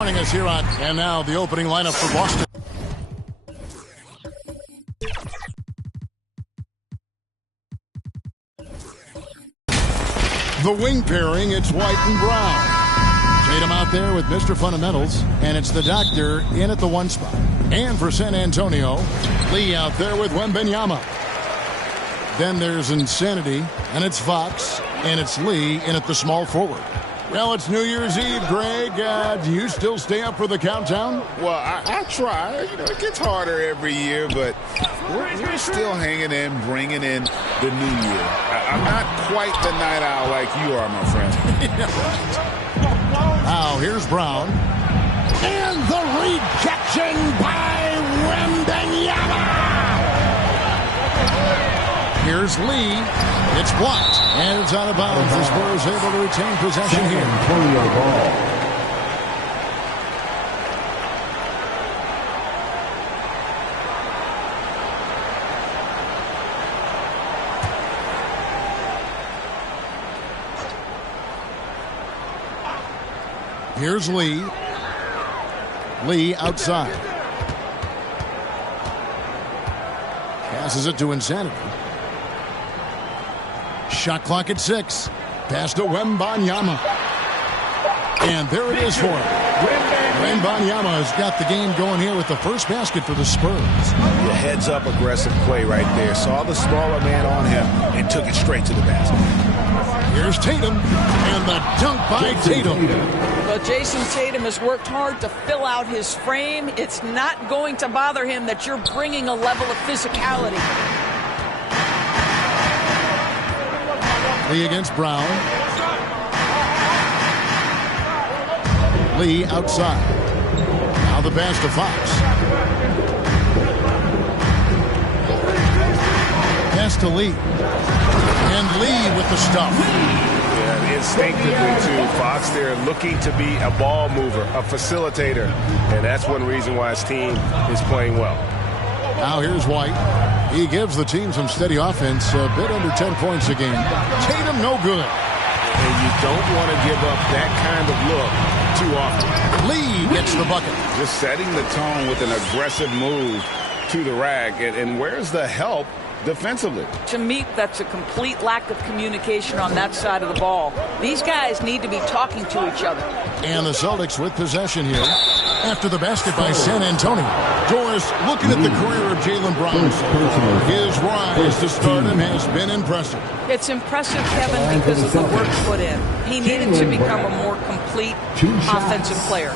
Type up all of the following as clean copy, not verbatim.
Joining us here on, and now the opening lineup for Boston. The wing pairing, it's White and Brown. Tatum out there with Mr. Fundamentals, and it's the doctor in at the one spot. And for San Antonio, Lee out there with Wembanyama. Then there's Insanity, and it's Fox, and it's Lee in at the small forward. Well, it's New Year's Eve, Greg. Do you still stay up for the countdown? Well, I try. You know, it gets harder every year, but we're still hanging in, bringing in the new year. I'm not quite the night owl like you are, my friend. Now, here's Brown. And the rejection by Wembanyama. Here's Lee. It's blocked, and it's out of bounds. The Spurs able to retain possession here. Here's Lee. Lee outside. Passes it to Insanity. Shot clock at 6. Pass to Wembanyama. And there it is for him. Wembanyama has got the game going here with the first basket for the Spurs. The heads-up aggressive play right there. Saw the smaller man on him and took it straight to the basket. Here's Tatum. And the dunk by Tatum. Well, Jason Tatum has worked hard to fill out his frame. It's not going to bother him that you're bringing a level of physicality. Lee against Brown. Lee outside. Now the pass to Fox. Pass to Lee. And Lee with the stuff. Yeah, instinctively too. Fox there looking to be a ball mover, a facilitator. And that's one reason why his team is playing well. Now here's White. He gives the team some steady offense, a bit under 10 points a game. Tatum no good. And you don't want to give up that kind of look too often. Lee gets the bucket. Just setting the tone with an aggressive move to the rack. And where's the help defensively? To me, that's a complete lack of communication on that side of the ball. These guys need to be talking to each other. And the Celtics with possession here after the basket by San Antonio. Doris, looking at the career of Jaylen Brown, his rise to stardom has been impressive. It's impressive, Kevin, because of the work put in. He needed to become a more complete offensive player.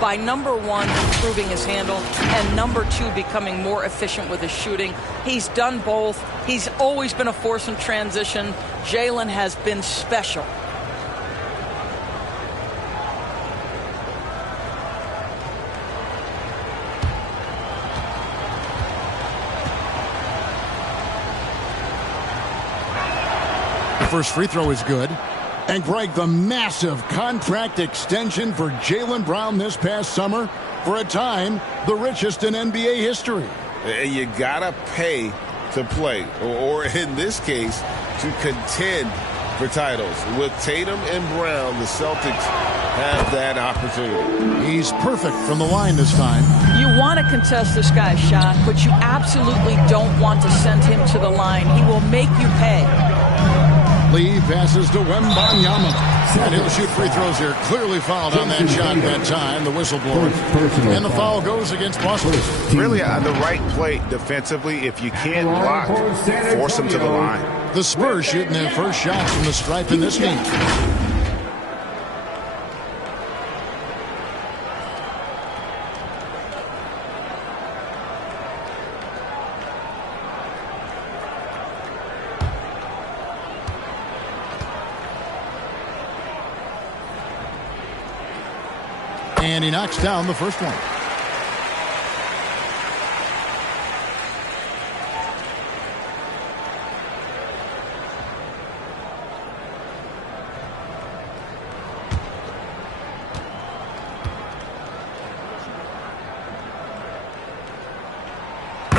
By number one, improving his handle, and number two, becoming more efficient with his shooting. He's done both. He's always been a force in transition. Jaylen has been special. The first free throw is good. And Greg, the massive contract extension for Jaylen Brown this past summer, for a time, the richest in NBA history. You gotta pay to play, or in this case, to contend for titles. With Tatum and Brown, the Celtics have that opportunity. He's perfect from the line this time. You want to contest this guy's shot, but you absolutely don't want to send him to the line. He will make you pay. Lee passes to Wembanyama. And he'll shoot free throws here. Clearly fouled on that shot that time, the whistle blower. And the foul goes against Boston. Really the right play defensively. If you can't block, force them to the line. The Spurs shooting their first shots from the stripe in this game. And he knocks down the first one.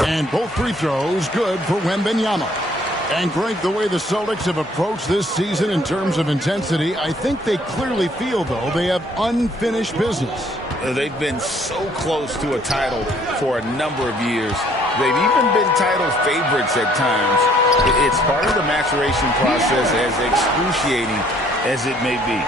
And both free throws good for Wembanyama. And Greg, the way the Celtics have approached this season in terms of intensity, I think they clearly feel, though, they have unfinished business. they've been so close to a title for a number of years. They've even been title favorites at times. It's part of the maturation process, as excruciating as it may be.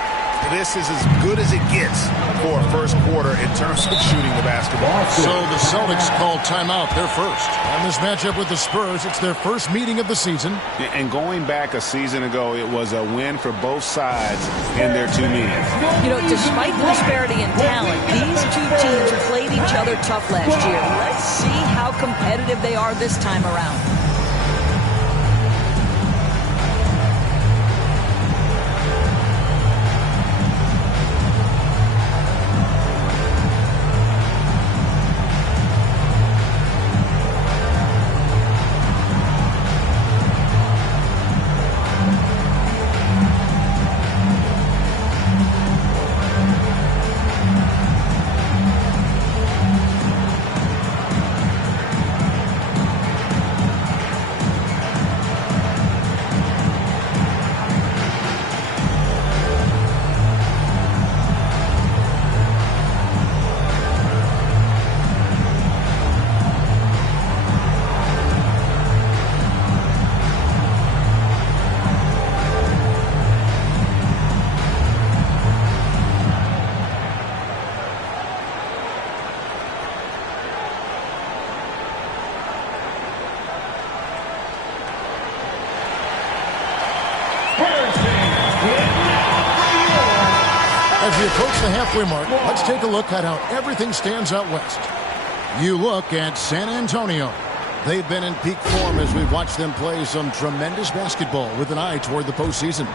This is as good as it gets for a first quarter in terms of shooting the basketball. So the Celtics called timeout. They're first. And this matchup with the Spurs, it's their first meeting of the season. And going back a season ago, it was a win for both sides in their two meetings. You know, despite the disparity in talent, these two teams played each other tough last year. Let's see how competitive they are this time around. As we approach the halfway mark, let's take a look at how everything stands out west. You look at San Antonio. They've been in peak form as we've watched them play some tremendous basketball with an eye toward the postseason.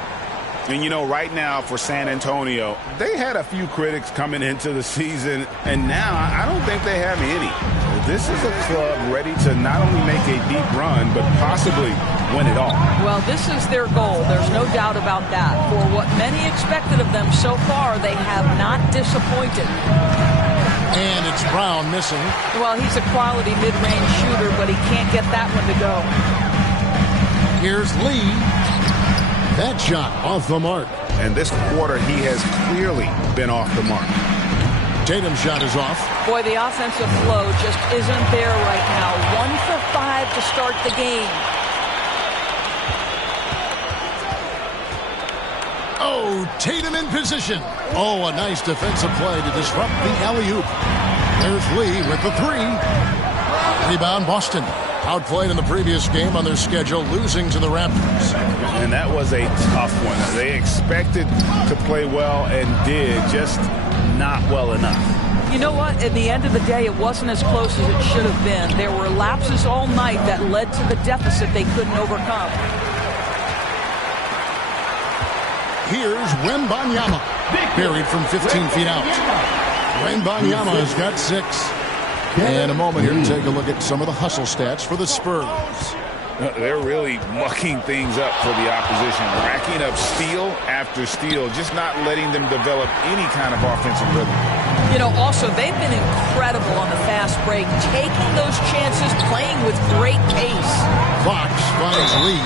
And, you know, right now for San Antonio, they had a few critics coming into the season, and now I don't think they have any. This is a club ready to not only make a deep run, but possibly win it all. Well, this is their goal. There's no doubt about that. For what many expected of them so far, they have not disappointed. And it's Brown missing. Well, he's a quality mid-range shooter, but he can't get that one to go. Here's Lee. That shot off the mark. And this quarter, he has clearly been off the mark. Tatum's shot is off. Boy, the offensive flow just isn't there right now. 1 for 5 to start the game. Oh, Tatum in position. Oh, a nice defensive play to disrupt the alley-oop. There's Lee with the three. Rebound, Boston. Outplayed in the previous game on their schedule, losing to the Raptors. And that was a tough one. They expected to play well and did, just not well enough. You know what? At the end of the day, it wasn't as close as it should have been. There were lapses all night that led to the deficit they couldn't overcome. Here's Wembanyama. Buried from 15 feet out. Wembanyama has got 6. In a moment here, take a look at some of the hustle stats for the Spurs. They're really mucking things up for the opposition, racking up steal after steal, just not letting them develop any kind of offensive rhythm. You know, also, they've been incredible on the fast break, taking those chances, playing with great pace. Fox finds Lee.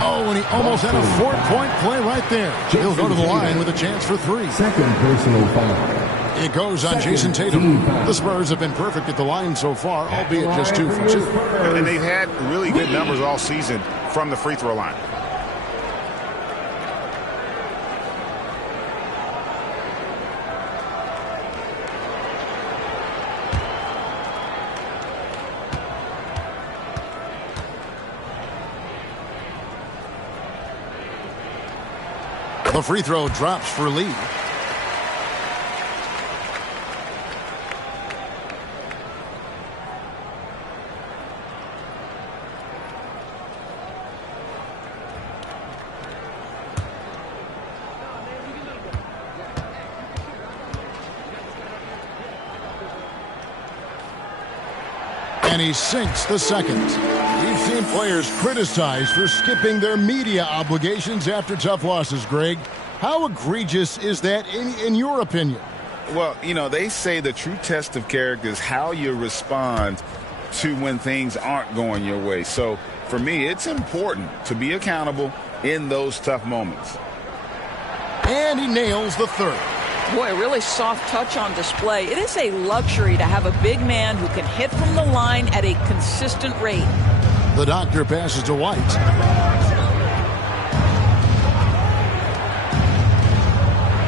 Oh, and he almost had a 4-point play right there. He'll go to the line with a chance for 3. Second personal foul. It goes on Jason Tatum. The Spurs have been perfect at the line so far, albeit just 2 for 2. And they've had really good numbers all season from the free throw line. The free throw drops for Lee. And he sinks the second. We've seen players criticized for skipping their media obligations after tough losses, Greg. How egregious is that in your opinion? Well, you know, they say the true test of character is how you respond to when things aren't going your way. So, for me, it's important to be accountable in those tough moments. And he nails the third. Boy, really soft touch on display. It is a luxury to have a big man who can hit from the line at a consistent rate. The doctor passes to White.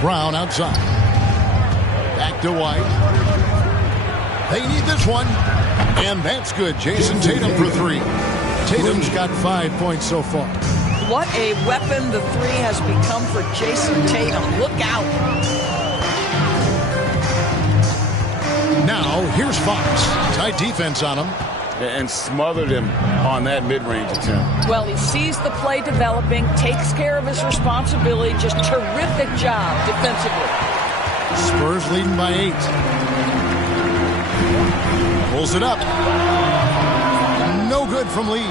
Brown outside. Back to White. They need this one. And that's good. Jason Tatum for 3. Tatum's got 5 points so far. What a weapon the 3 has become for Jason Tatum. Look out. Now, here's Fox. Tight defense on him. And smothered him on that mid-range attempt. Well, he sees the play developing, takes care of his responsibility. Just terrific job defensively. Spurs leading by 8. Pulls it up. No good from Lee.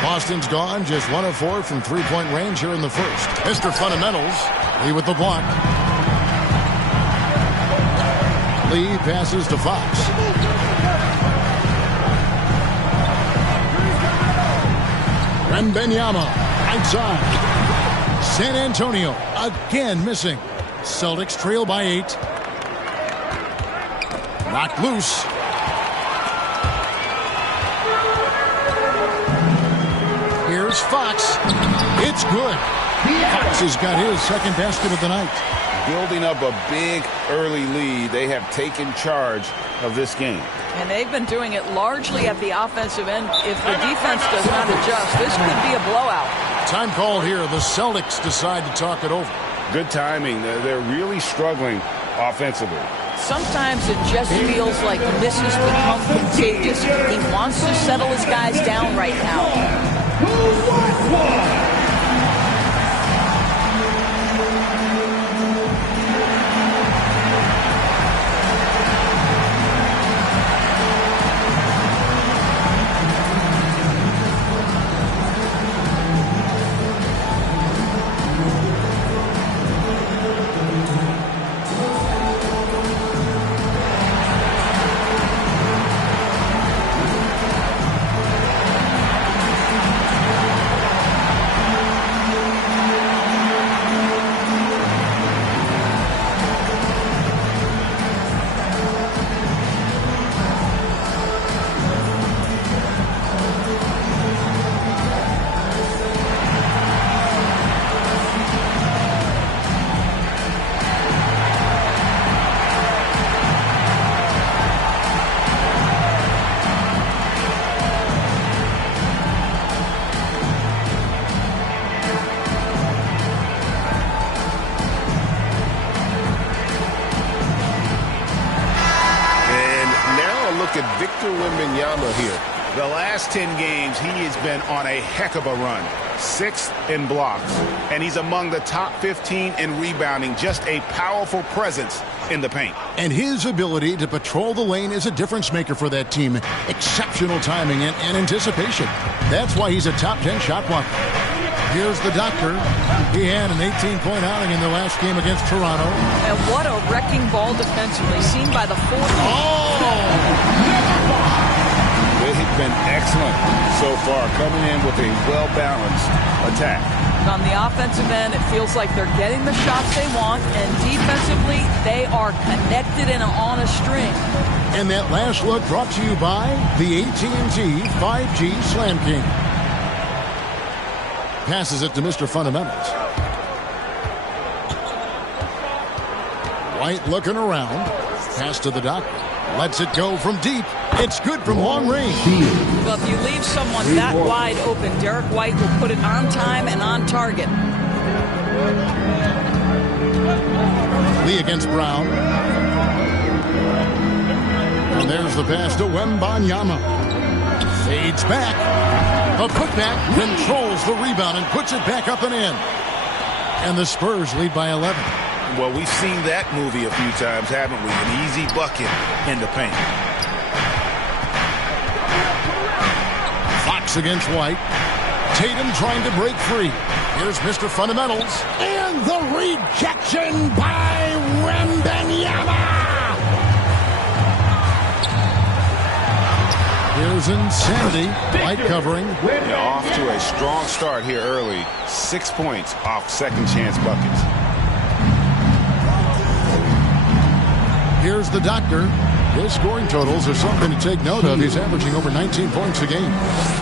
Boston's gone. Just 1 of 4 from three-point range here in the first. Mr. Fundamentals. Lee with the block. Lee passes to Fox. Wembanyama outside. San Antonio again missing. Celtics trail by 8. Knocked loose. Here's Fox. It's good. Fox has got his second basket of the night. Building up a big early lead, they have taken charge of this game. And they've been doing it largely at the offensive end. If the defense does not adjust, this could be a blowout. Time call here. The Celtics decide to talk it over. Good timing. They're really struggling offensively. Sometimes it just feels like misses become contagious. He wants to settle his guys down right now. Victor Wembanyama here. The last 10 games, he has been on a heck of a run. 6th in blocks, and he's among the top 15 in rebounding. Just a powerful presence in the paint. And his ability to patrol the lane is a difference maker for that team. Exceptional timing and anticipation. That's why he's a top 10 shot blocker. Here's the doctor. He had an 18-point outing in the last game against Toronto. And what a wrecking ball defensively, seen by the fourth. They've been excellent so far, coming in with a well-balanced attack. On the offensive end, it feels like they're getting the shots they want, and defensively, they are connected and on a string. And that last look brought to you by the AT&T 5G Slam King. Passes it to Mr. Fundamentals. White looking around. Pass to the doctor. Lets it go from deep. It's good from long range. Well, if you leave someone that wide open, Derek White will put it on time and on target. Lee against Brown. And there's the pass to Wembanyama. Fades back. A putback controls the rebound and puts it back up and in. And the Spurs lead by 11. Well, we've seen that movie a few times, haven't we? An easy bucket in the paint. Fox against White. Tatum trying to break free. Here's Mr. Fundamentals. And the rejection by Wembanyama. Here's insanity. White covering. Yeah, off to a strong start here early. 6 points off second chance buckets. Here's the doctor. His scoring totals are something to take note of. He's averaging over 19 points a game.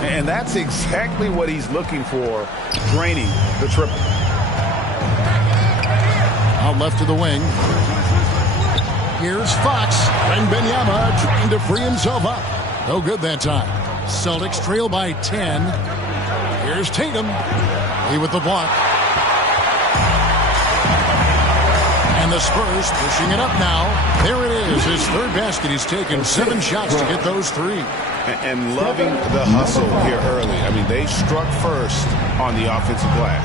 And that's exactly what he's looking for, draining the triple. Out left to the wing. Here's Fox. And Benyama trying to free himself up. No good that time. Celtics trail by 10. Here's Tatum. He with the block. And the Spurs pushing it up now. There it is, his third basket. He's taken 7 shots to get those 3. And loving the hustle here early. I mean, they struck first on the offensive glass.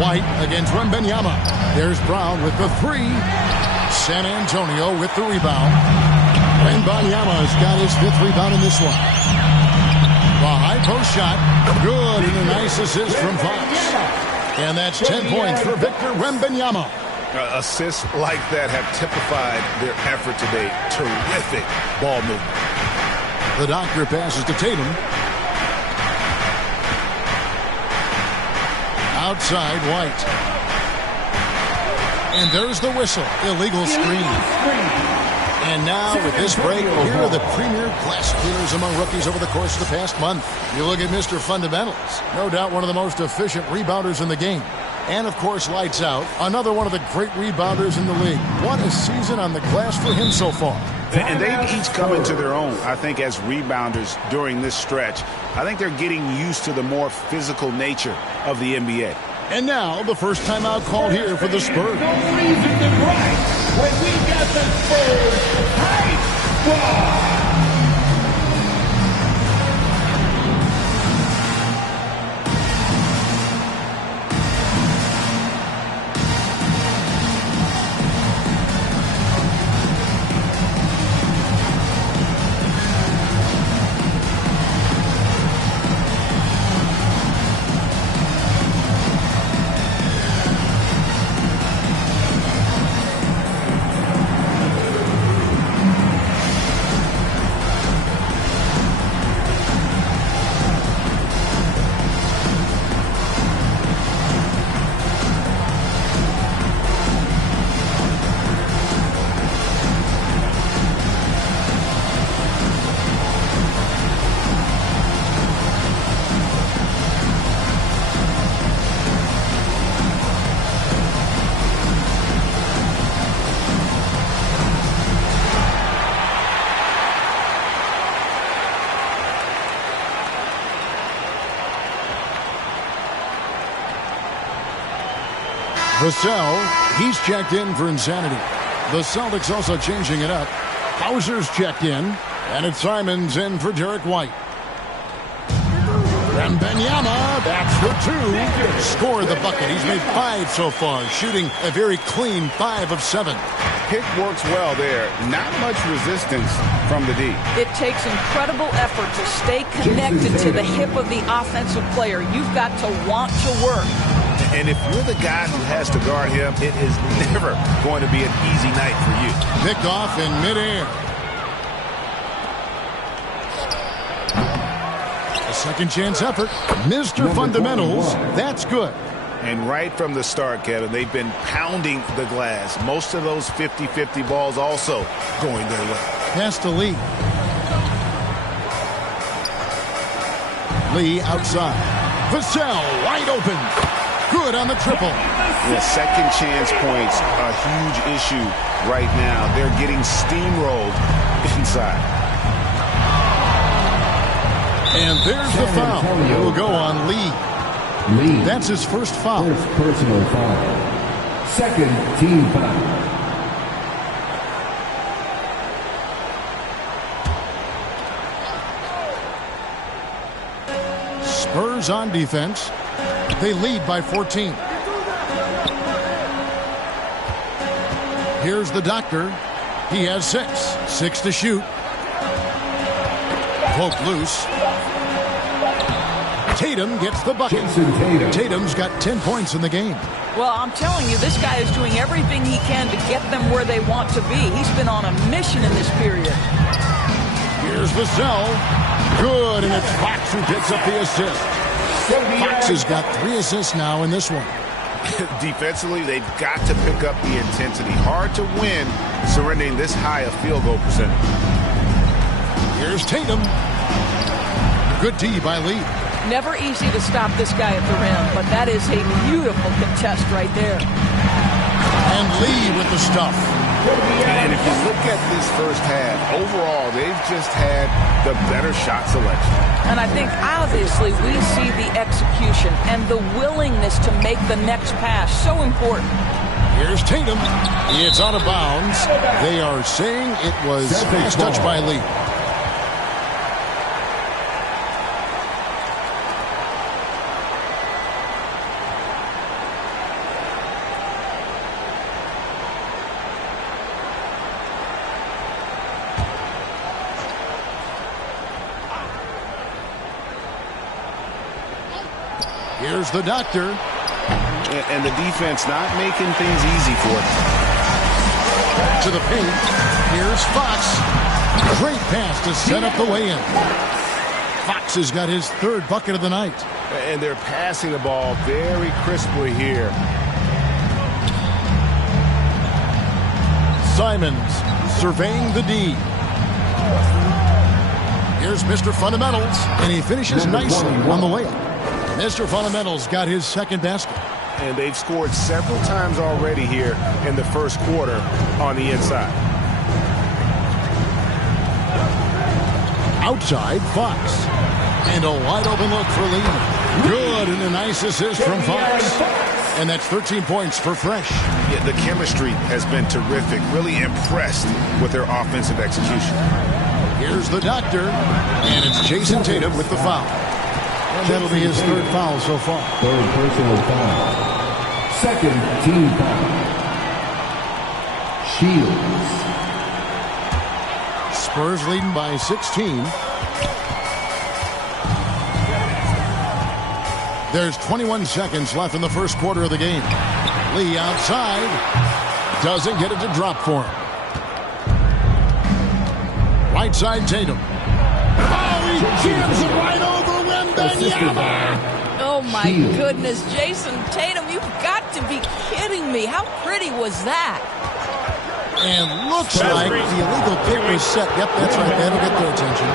White against Wembanyama. There's Brown with the 3. San Antonio with the rebound. Wembanyama's got his 5th rebound in this one. The high post shot. Good, and a nice assist from Fox. And that's 10 points for Victor Wembanyama. Assists like that have typified their effort today. Terrific ball movement. The doctor passes to Tatum. Outside, White. And there's the whistle. Illegal screen. And now, with this break, here are the premier class cleaners among rookies over the course of the past month. You look at Mr. Fundamentals. No doubt one of the most efficient rebounders in the game. And, of course, lights out. Another one of the great rebounders in the league. What a season on the glass for him so far. And they've each come into their own, I think, as rebounders during this stretch. I think they're getting used to the more physical nature of the NBA. And now, the first timeout called here for the Spurs. No reason to gripe when we got the Spurs High Squad. Vassell, he's checked in for insanity. The Celtics also changing it up. Hauser's checked in, and it's Simons in for Derek White. And Benyama, that's for 2. Scored the bucket. He's made 5 so far, shooting a very clean 5 of 7. Pick works well there. Not much resistance from the D. It takes incredible effort to stay connected to the hip of the offensive player. You've got to want to work. And if you're the guy who has to guard him, it is never going to be an easy night for you. Picked off in midair. A second chance effort. Mr. Fundamentals. That's good. And right from the start, Kevin, they've been pounding the glass. Most of those 50-50 balls also going their way. Pass to Lee. Lee outside. Vassell wide open. Good on the triple. Yeah, second chance points, a huge issue right now. They're getting steamrolled inside. And there's the foul. It will go on Lee. That's his first foul. First personal foul. Second team foul. Spurs on defense. They lead by 14. Here's the doctor. He has 6. 6 to shoot. Poke loose. Tatum gets the bucket. Tatum's got 10 points in the game. Well, I'm telling you, this guy is doing everything he can to get them where they want to be. He's been on a mission in this period. Here's Vassell. Good, and it's Fox who picks up the assist. Fox has got 3 assists now in this one. Defensively, they've got to pick up the intensity. Hard to win surrendering this high a field goal percentage. Here's Tatum. Good D by Lee. Never easy to stop this guy at the rim, but that is a beautiful contest right there. And Lee with the stuff. And if you look at this first half, overall, they've just had the better shot selection. And I think, obviously, we see the execution and the willingness to make the next pass so important. Here's Tatum. It's out of bounds. They are saying it was fast touch by Lee. Here's the doctor. And the defense not making things easy for them. To the paint. Here's Fox. Great pass to set up the weigh-in. Fox has got his third bucket of the night. And they're passing the ball very crisply here. Simons surveying the D. Here's Mr. Fundamentals, and he finishes nicely on the layup. Mr. Fundamentals got his second basket. And they've scored several times already here in the first quarter on the inside. Outside, Fox. And a wide open look for Lee. Good, and a nice assist from Fox. And that's 13 points for Fresh. Yeah, the chemistry has been terrific. Really impressed with their offensive execution. Here's the doctor. And it's Jason Tatum with the foul. And that'll be his third foul so far. Third personal foul. Second team foul. Shields. Spurs leading by 16. There's 21 seconds left in the first quarter of the game. Lee outside. Doesn't get it to drop for him. Right side, Tatum. Oh, he jams it right over Wembanyama. Oh, my goodness. Jason Tatum, you've got to be kidding me. How pretty was that? And looks like the illegal kick was set. Yep, that's right. That'll get their attention.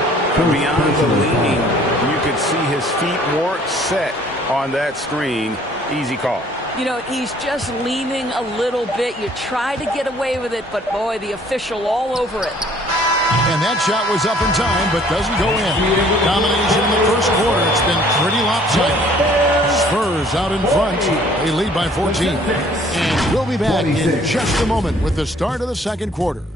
Beyond the leaning, you could see his feet weren't set on that screen. Easy call. You know, he's just leaning a little bit. You try to get away with it, but boy, the official all over it. And that shot was up in time, but doesn't go in. Domination in the first quarter. It's been pretty lopsided. Spurs out in front. They lead by 14. And we'll be back in just a moment with the start of the second quarter.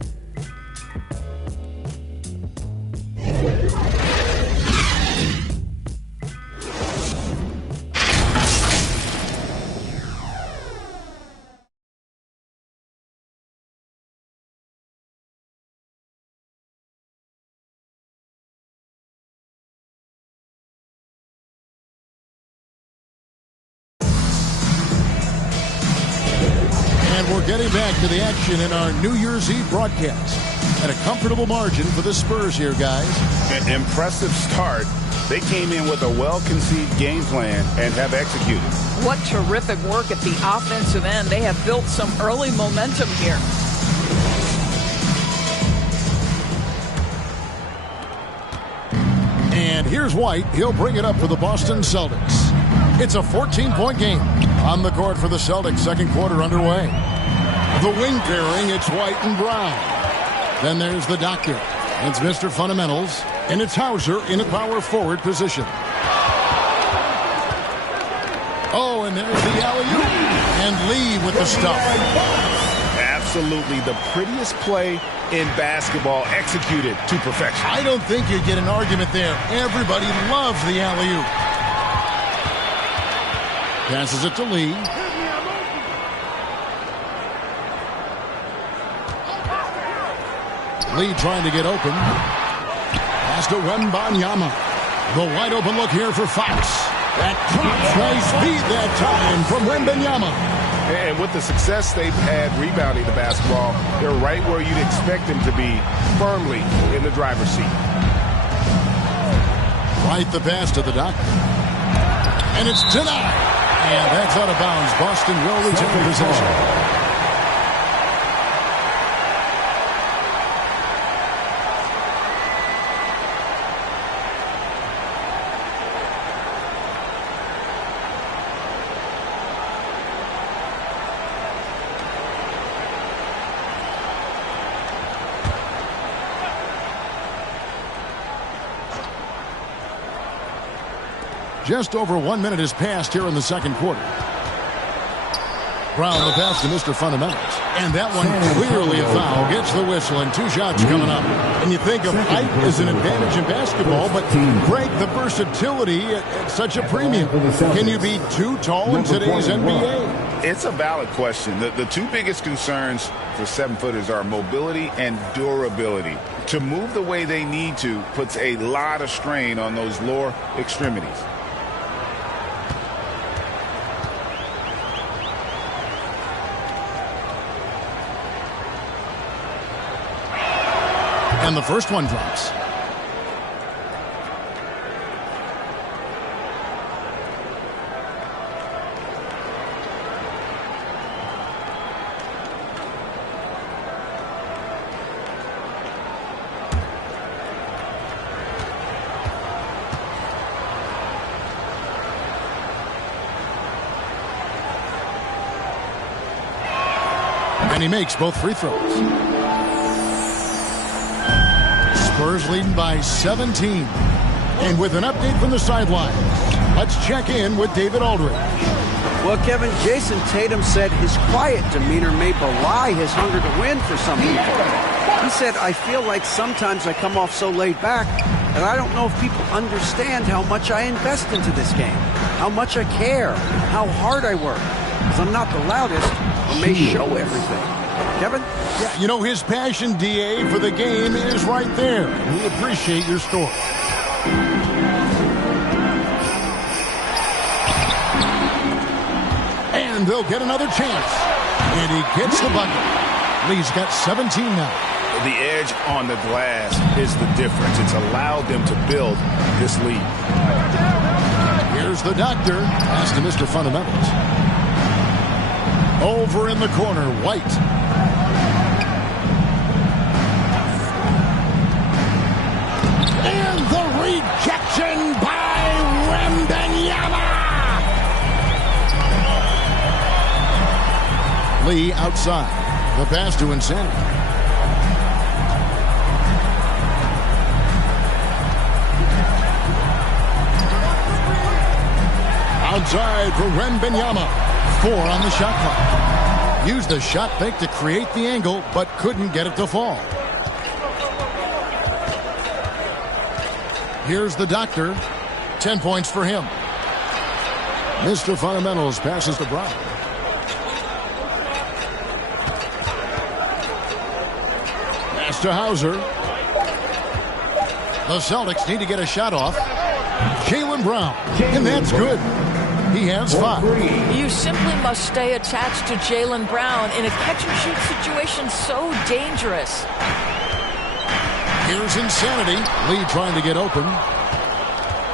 We're getting back to the action in our New Year's Eve broadcast. At a comfortable margin for the Spurs here, guys. An impressive start. They came in with a well-conceived game plan and have executed. What terrific work at the offensive end. They have built some early momentum here. And here's White. He'll bring it up for the Boston Celtics. It's a 14-point game on the court for the Celtics. Second quarter underway. The wing pairing, it's White and Brown. Then there's the doctor. It's Mr. Fundamentals. And it's Hauser in a power forward position. Oh, and there's the alley-oop. And Lee with the stuff. Absolutely the prettiest play in basketball, executed to perfection. I don't think you get an argument there. Everybody loves the alley-oop. Passes it to Lee. Lee trying to get open. Pass to Wembanyama. The wide open look here for Fox. That drops nice speed that time from Wembanyama. And with the success they've had rebounding the basketball, they're right where you'd expect them to be, firmly in the driver's seat. Right the pass to the doctor. And it's denied. And that's out of bounds. Boston will retain possession. Just over 1 minute has passed here in the second quarter. Brown the pass to Mr. Fundamentals. And that one clearly a foul. Gets the whistle and 2 shots coming up. And you think of height as an advantage in basketball, but Greg, the versatility at such a premium. Can you be too tall in today's NBA? It's a valid question. The two biggest concerns for 7-footers are mobility and durability. To move the way they need to puts a lot of strain on those lower extremities. And the first one drops. And he makes both free throws. Spurs leading by 17. And with an update from the sideline, let's check in with David Aldridge. Well, Kevin, Jason Tatum said his quiet demeanor may belie his hunger to win for some people. He said, I feel like sometimes I come off so laid back that I don't know if people understand how much I invest into this game, how much I care, how hard I work. Because I'm not the loudest or may show everything. Kevin? Yeah, you know, his passion, DA, for the game is right there. We appreciate your story. And they'll get another chance. And he gets the bucket. Lee's got 17 now. The edge on the glass is the difference. It's allowed them to build this lead. Here's the doctor. Pass to Mr. Fundamentals. Over in the corner, White. And the rejection by Wembanyama. Lee outside. The pass to Insanity. Outside for Wembanyama. 4 on the shot clock. Used the shot fake to create the angle, but couldn't get it to fall. Here's the doctor. 10 points for him. Mr. Fundamentals passes to Brown. Pass to Hauser. The Celtics need to get a shot off. Jaylen Brown. And that's good. He has 5. You simply must stay attached to Jaylen Brown in a catch-and-shoot situation so dangerous. Here's Insanity. Lee trying to get open.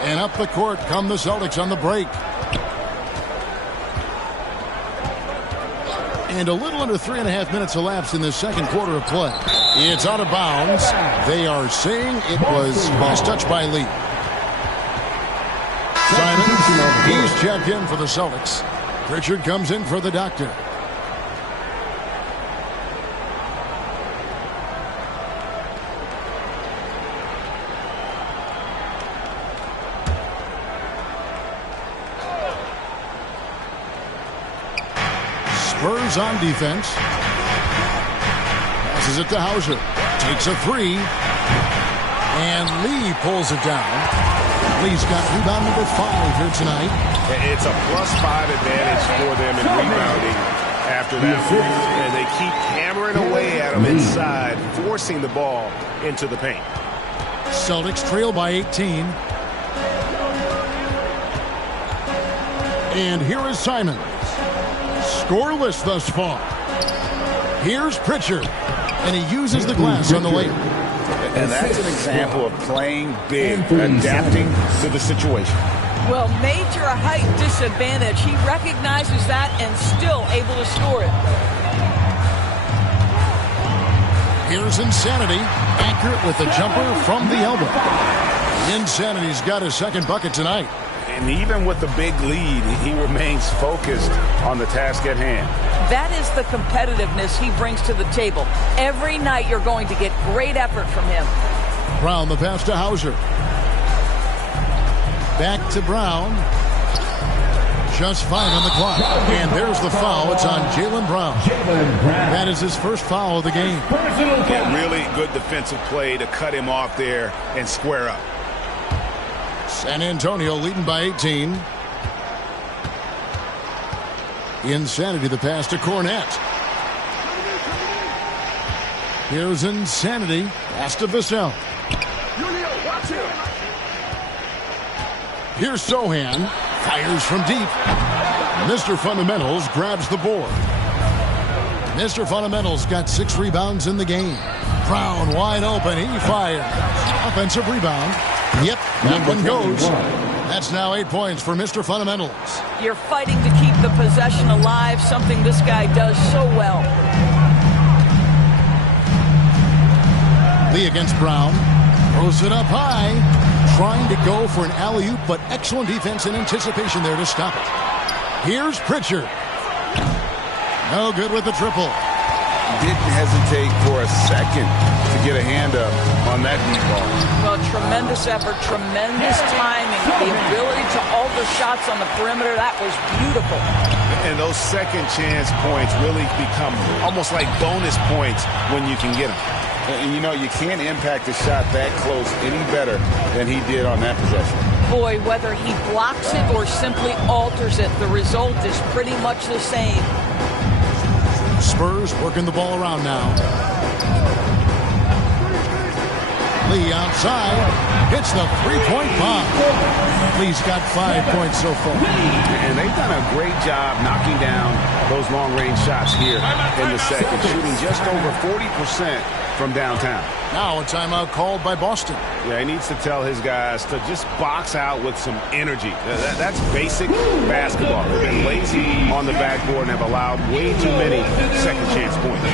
And up the court come the Celtics on the break. And a little under 3.5 minutes elapsed in the second quarter of play. It's out of bounds. They are saying it was touched by Lee. Simon, he's checked in for the Celtics. Pritchard comes in for the doctor. Spurs on defense. Passes it to Hauser. Takes a 3. And Lee pulls it down. Lee's got rebound number 5 here tonight. It's a +5 advantage for them in rebounding after that. And they keep hammering away at them inside, forcing the ball into the paint. Celtics trail by 18. And here is Simon. Scoreless thus far. Here's Pritchard. And he uses the glass on the layup. And that's an example of playing big, adapting to the situation. Well, major height disadvantage. He recognizes that and still able to score it. Here's Insanity, accurate with the jumper from the elbow. Insanity's got his second bucket tonight. And even with the big lead, he remains focused on the task at hand. That is the competitiveness he brings to the table. Every night you're going to get great effort from him. Brown the pass to Hauser. Back to Brown. Just 5 on the clock. And there's the foul. It's on Jaylen Brown. That is his first foul of the game. Yeah, really good defensive play to cut him off there and square up. San Antonio leading by 18. Insanity the pass to Cornette. Here's Insanity. Pass to Vassell. Here's Sohan. Fires from deep. Mr. Fundamentals grabs the board. Mr. Fundamentals got 6 rebounds in the game. Brown wide open. He fires. Offensive rebound. Yep, that one goes. That's now 8 points for Mr. Fundamentals. You're fighting to keep the possession alive, something this guy does so well. Lee against Brown. Throws it up high. Trying to go for an alley-oop, but excellent defense and anticipation there to stop it. Here's Pritchard. No good with the triple. Didn't hesitate for a second to get a hand up on that deep ball. Well, tremendous effort, tremendous timing, the ability to alter shots on the perimeter. That was beautiful. And those second chance points really become almost like bonus points when you can get them. And you know, you can't impact a shot that close any better than he did on that possession. Boy, whether he blocks it or simply alters it, the result is pretty much the same. Spurs working the ball around now. Lee outside. Hits the three-point bomb. Lee's got 5 points so far. And they've done a great job knocking down those long-range shots here in the second, shooting just over 40% from downtown. Now a timeout called by Boston. Yeah, he needs to tell his guys to just box out with some energy. That's basic basketball. They've been lazy on the backboard and have allowed way too many second chance points.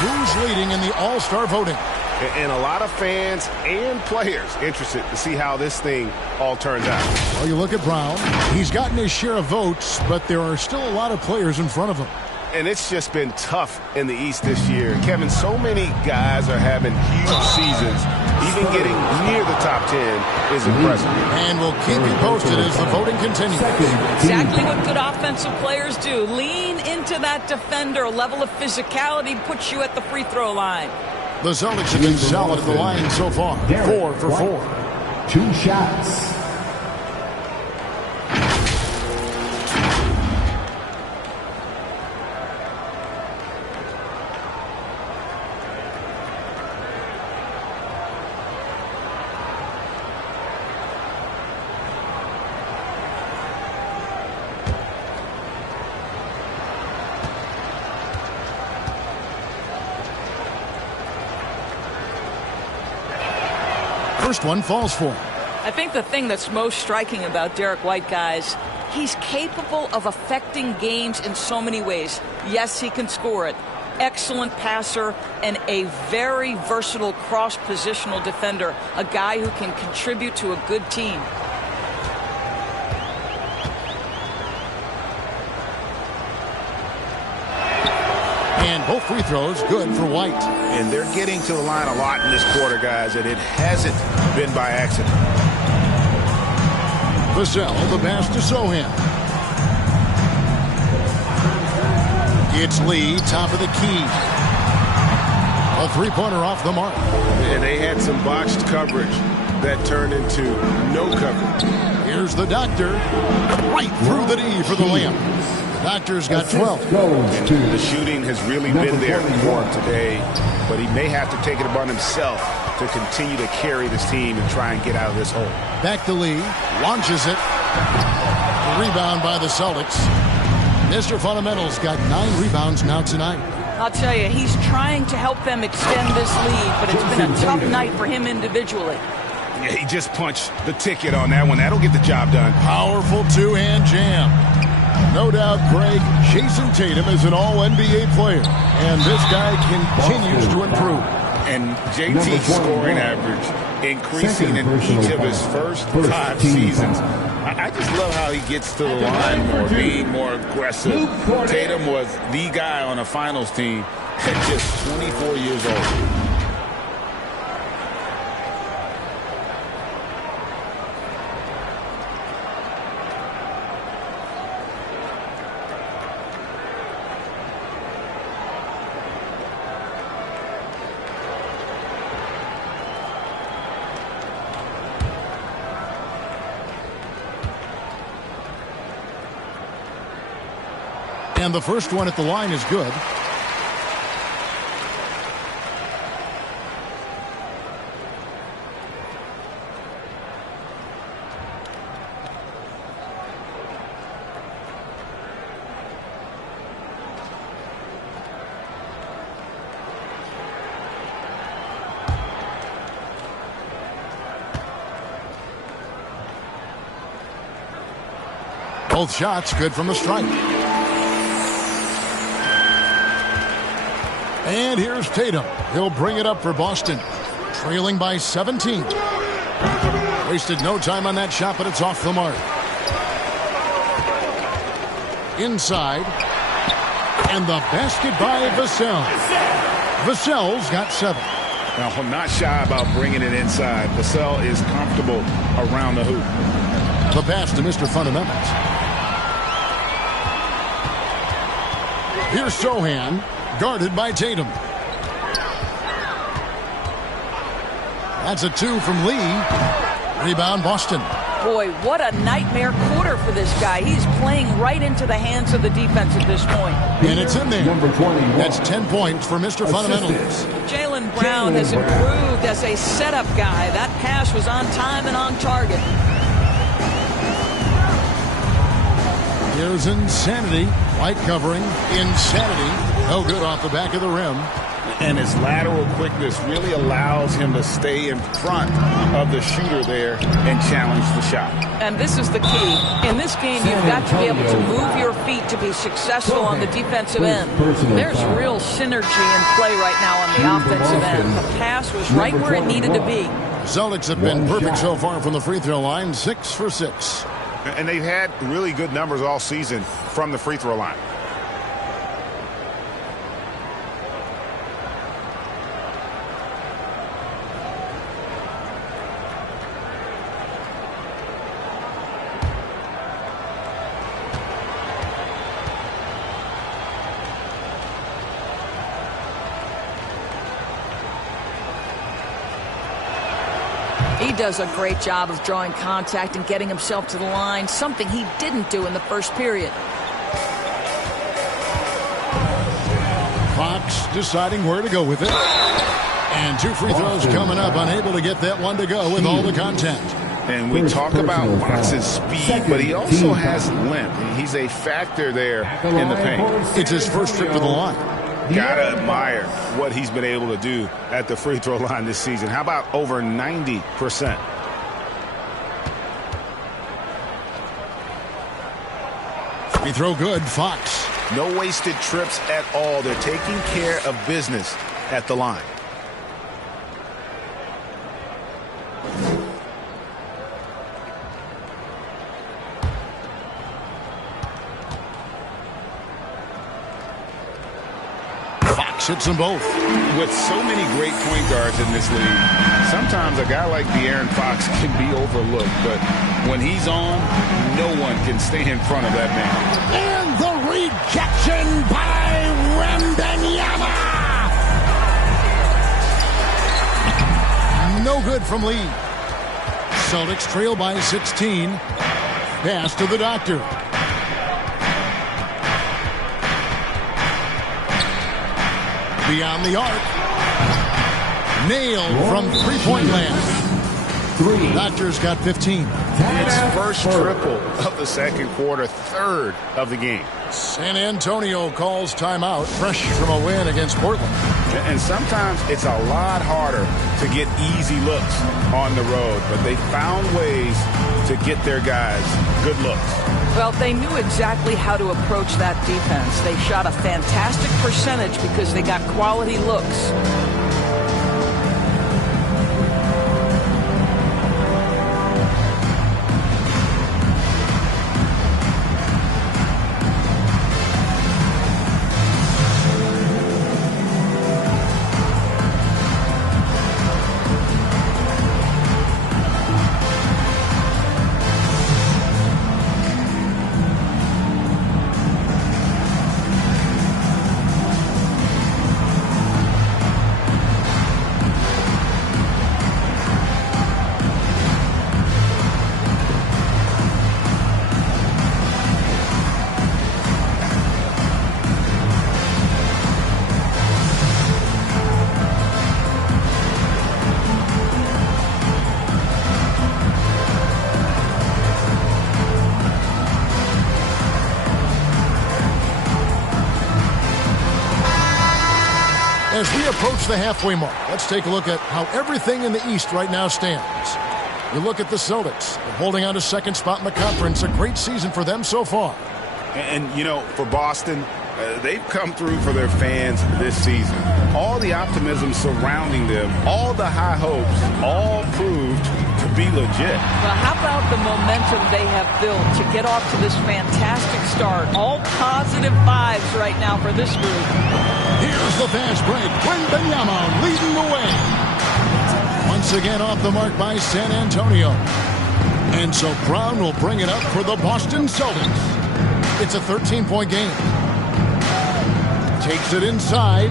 Who's leading in the All-Star voting? And a lot of fans and players interested to see how this thing all turns out. Well, you look at Brown. He's gotten his share of votes, but there are still a lot of players in front of him. And it's just been tough in the East this year. Kevin, so many guys are having huge seasons. Even getting near the top 10 is impressive. And we'll keep you posted as the voting continues. Exactly what good offensive players do. Lean into that defender. A level of physicality puts you at the free throw line. The Celtics have been solid at the line so far. 4 for 4. 2 shots. First one falls for him. I think the thing that's most striking about Derek White, guys, He's capable of affecting games in so many ways. Yes, he can score it. Excellent passer and a very versatile cross-positional defender, a guy who can contribute to a good team. And both free throws good for White. And they're getting to the line a lot in this quarter, guys, and it hasn't been by accident. Vassell, the pass to Sohan. It's Lee, top of the key. A three-pointer off the mark. And they had some botched coverage that turned into no coverage. Here's the Doctor. Right through the D for the layup. The Doctor's got 12. And the shooting has really been there for him today, but he may have to take it upon himself to continue to carry this team and try and get out of this hole. Back to Lee. Launches it. Rebound by the Celtics. Mr. Fundamentals got 9 rebounds now tonight. I'll tell you, he's trying to help them extend this lead, but it's been a tough night for him individually. Yeah, he just punched the ticket on that one. That'll get the job done. Powerful two-hand jam. No doubt, Greg, Jason Tatum is an all-NBA player, and this guy continues to improve. And JT's scoring average increasing in each of his first 5 seasons. I just love how he gets to the line more, being more aggressive. Tatum was the guy on a finals team at just 24 years old. And the first one at the line is good. Both shots good from the stripe. And here's Tatum. He'll bring it up for Boston. Trailing by 17. Wasted no time on that shot, but it's off the mark. Inside. And the basket by Vassell. Vassell's got 7. Now, I'm not shy about bringing it inside. Vassell is comfortable around the hoop. The pass to Mr. Fundamentals. Here's Sohan. Guarded by Tatum. That's a 2 from Lee. Rebound Boston. Boy, what a nightmare quarter for this guy. He's playing right into the hands of the defense at this point. And it's in there. That's 10 points for Mr. Fundamentals. Jaylen Brown has improved as a setup guy. That pass was on time and on target. Here's Insanity. White covering. Insanity. No good off the back of the rim. And his lateral quickness really allows him to stay in front of the shooter there and challenge the shot. And this is the key. In this game, you've got to be able to move your feet to be successful on the defensive end. There's real synergy in play right now on the offensive end. The pass was right where it needed to be. Celtics have been perfect so far from the free throw line. 6 for 6. And they've had really good numbers all season from the free throw line. He does a great job of drawing contact and getting himself to the line, something he didn't do in the first period. Fox deciding where to go with it. And 2 free throws coming up, unable to get that one to go with all the contact. And we talk about Fox's speed, but he also has length. He's a factor there in the paint. It's his first trip to the line. Gotta admire what he's been able to do at the free throw line this season. How about over 90%? Free throw good, Fox. No wasted trips at all. They're taking care of business at the line. Fox hits them both. With so many great point guards in this league, sometimes a guy like De'Aaron Fox can be overlooked, but when he's on, no one can stay in front of that man. And the rejection by Wembanyama. No good from Lee. Celtics trail by 16. Pass to the doctor. Beyond the arc. Nailed from three-point land. Doctor's got 15. It's first triple of the second quarter, third of the game. San Antonio calls timeout, fresh from a win against Portland. And sometimes it's a lot harder to get easy looks on the road, but they found ways to get their guys good looks. Well, they knew exactly how to approach that defense. They shot a fantastic percentage because they got quality looks. As we approach the halfway mark, let's take a look at how everything in the East right now stands. You look at the Celtics. They're holding on to second spot in the conference. A great season for them so far. And you know, for Boston, they've come through for their fans this season. All the optimism surrounding them, all the high hopes, all proved to be legit. Well, how about the momentum they have built to get off to this fantastic start? All positive vibes right now for this group. Here's the fast break. Wembanyama leading the way. Once again off the mark by San Antonio. And so Brown will bring it up for the Boston Celtics. It's a 13-point game. Takes it inside.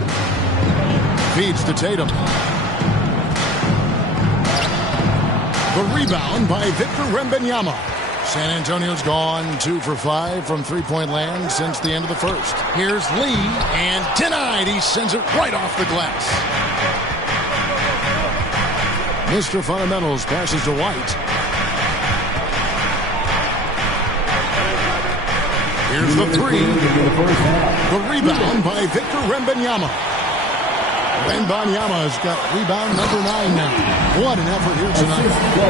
Feeds to Tatum. The rebound by Victor Wembanyama. San Antonio's gone 2 for 5 from three-point land since the end of the first. Here's Lee, and denied. He sends it right off the glass. Mr. Fundamentals passes to White. Here's the three. The rebound by Victor Wembanyama. Wembanyama's got rebound number 9 now. What an effort here tonight.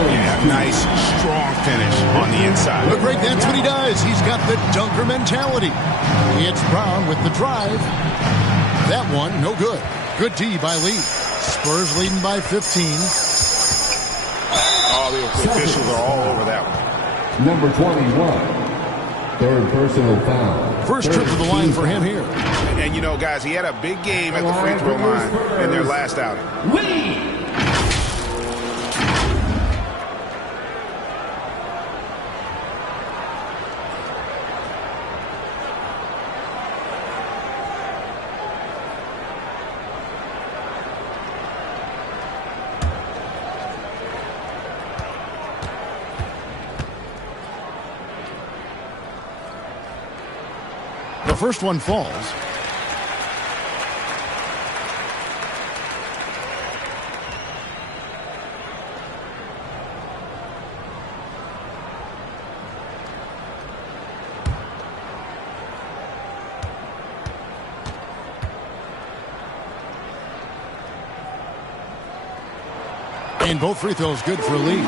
Yeah, nice, strong finish on the inside. But Greg, that's what he does. He's got the dunker mentality. He hits Brown with the drive. That one, no good. Good D by Lee. Spurs leading by 15. Oh, the officials are all over that one. Number 21. Third personal foul. First trip to the line for him here. And you know, guys, he had a big game at the free throw line in their last outing. Lee! The first one falls. And both free throws good for Lee.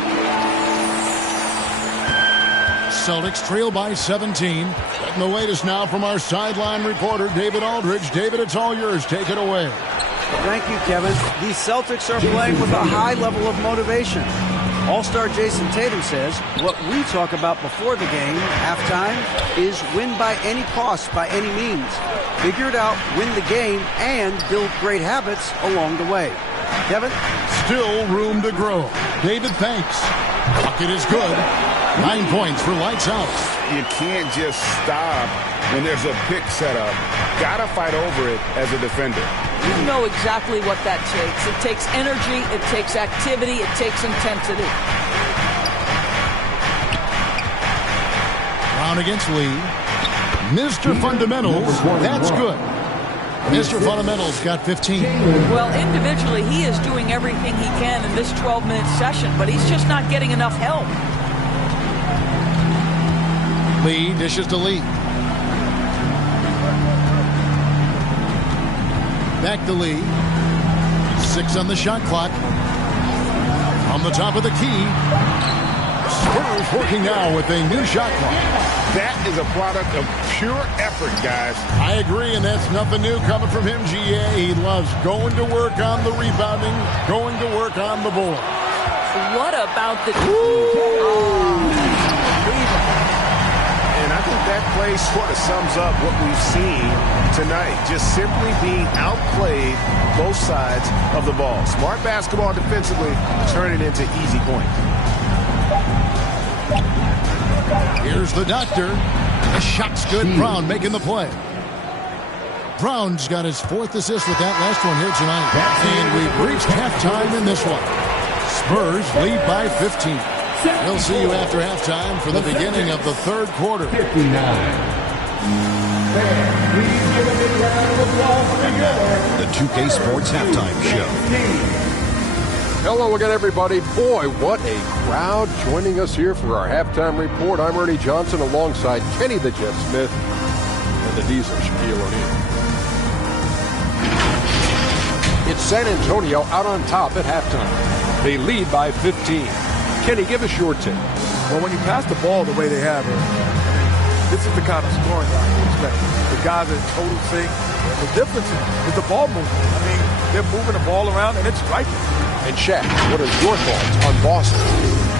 Celtics trail by 17. Getting the latest now from our sideline reporter, David Aldridge. David, it's all yours. Take it away. Thank you, Kevin. These Celtics are playing with a high level of motivation. All-star Jason Tatum says, what we talk about before the game, halftime, is win by any cost, by any means. Figure it out, win the game, and build great habits along the way. Kevin? Still room to grow. David, thanks. Bucket is good. 9 points for lights out. You can't just stop when there's a pick set up. Gotta fight over it as a defender. You know exactly what that takes. It takes energy, it takes activity, it takes intensity. Brown against Lee. Mr. Fundamentals, that's good. Mr. Fundamentals got 15. Well, individually, he is doing everything he can in this 12-minute session, but he's just not getting enough help. Lee dishes to Lee. Back to Lee. 6 on the shot clock. On the top of the key. Spurs working now with a new shot clock. That is a product of pure effort, guys. I agree, and that's nothing new coming from him, GA. He loves going to work on the rebounding, going to work on the board. What about the... And I think that play sort of sums up what we've seen tonight. Just simply being outplayed both sides of the ball. Smart basketball defensively, turning into easy points. Here's the doctor. The shot's good. Brown making the play. Brown's got his 4th assist with that last one here tonight. And we've reached halftime in this one. Spurs lead by 15. We'll see you after halftime for the beginning of the 3rd quarter. 59. The 2K Sports Halftime Show. Hello again, everybody. Boy, what a crowd joining us here for our halftime report. I'm Ernie Johnson alongside Kenny the Jet Smith and the Diesel Shaquille O'Neal. It's San Antonio out on top at halftime. They lead by 15. Kenny, give us your take. Well, when you pass the ball the way they have it, this is the kind of scoring I expect. The guys are in total sync. The difference is the ball movement. I mean, they're moving the ball around and it's striking. And Shaq, what are your thoughts on Boston?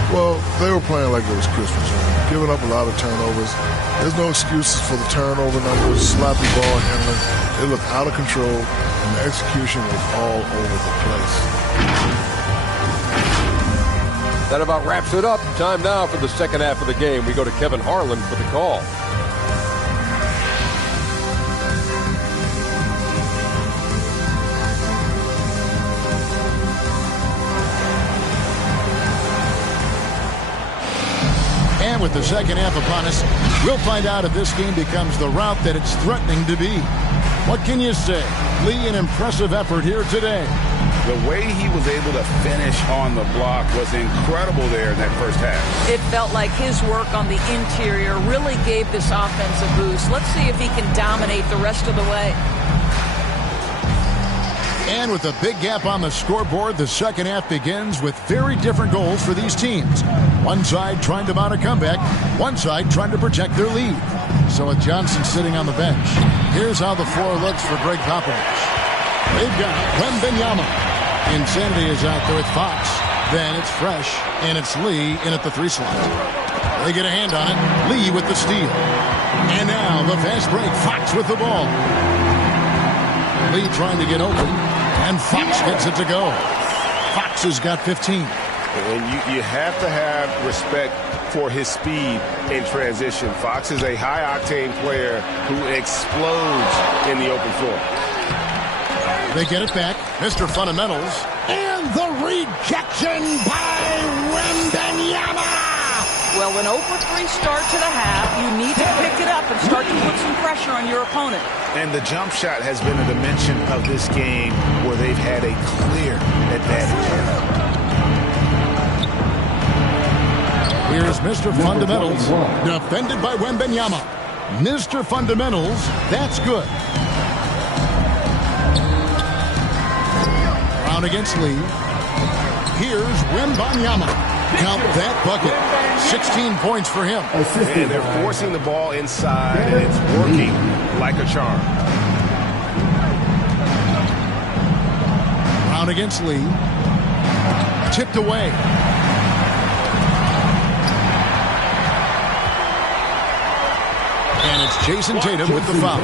Well, they were playing like it was Christmas, giving up a lot of turnovers. There's no excuses for the turnover numbers, sloppy ball handling. They looked out of control, and the execution was all over the place. That about wraps it up. Time now for the second half of the game. We go to Kevin Harlan for the call. And with the second half upon us, we'll find out if this game becomes the route that it's threatening to be. What can you say? Lee, an impressive effort here today. The way he was able to finish on the block was incredible there in that first half. It felt like his work on the interior really gave this offense a boost. Let's see if he can dominate the rest of the way. And with a big gap on the scoreboard, the second half begins with very different goals for these teams. One side trying to mount a comeback, one side trying to protect their lead. So with Johnson sitting on the bench, here's how the floor looks for Greg Popovich. They've got Wembanyama. Insanity is out there with Fox. Then it's Fresh, and it's Lee in at the 3 slot. They get a hand on it. Lee with the steal. And now the fast break. Fox with the ball. Lee trying to get open, and Fox gets it to go. Fox has got 15. And you have to have respect for his speed in transition. Fox is a high-octane player who explodes in the open floor. They get it back. Mr. Fundamentals. And the rejection by Wembanyama. Well, an 0-for-3 start to the half, you need to pick it up and start to put some pressure on your opponent. And the jump shot has been a dimension of this game where they've had a clear advantage. Here's Mr. Fundamentals, defended by Wembanyama. Mr. Fundamentals, that's good. Brown against Lee. Here's Wembanyama. Count that bucket. 16 points for him. And they're forcing the ball inside, and it's working like a charm. Brown against Lee. Tipped away. And it's Jason Tatum with the foul.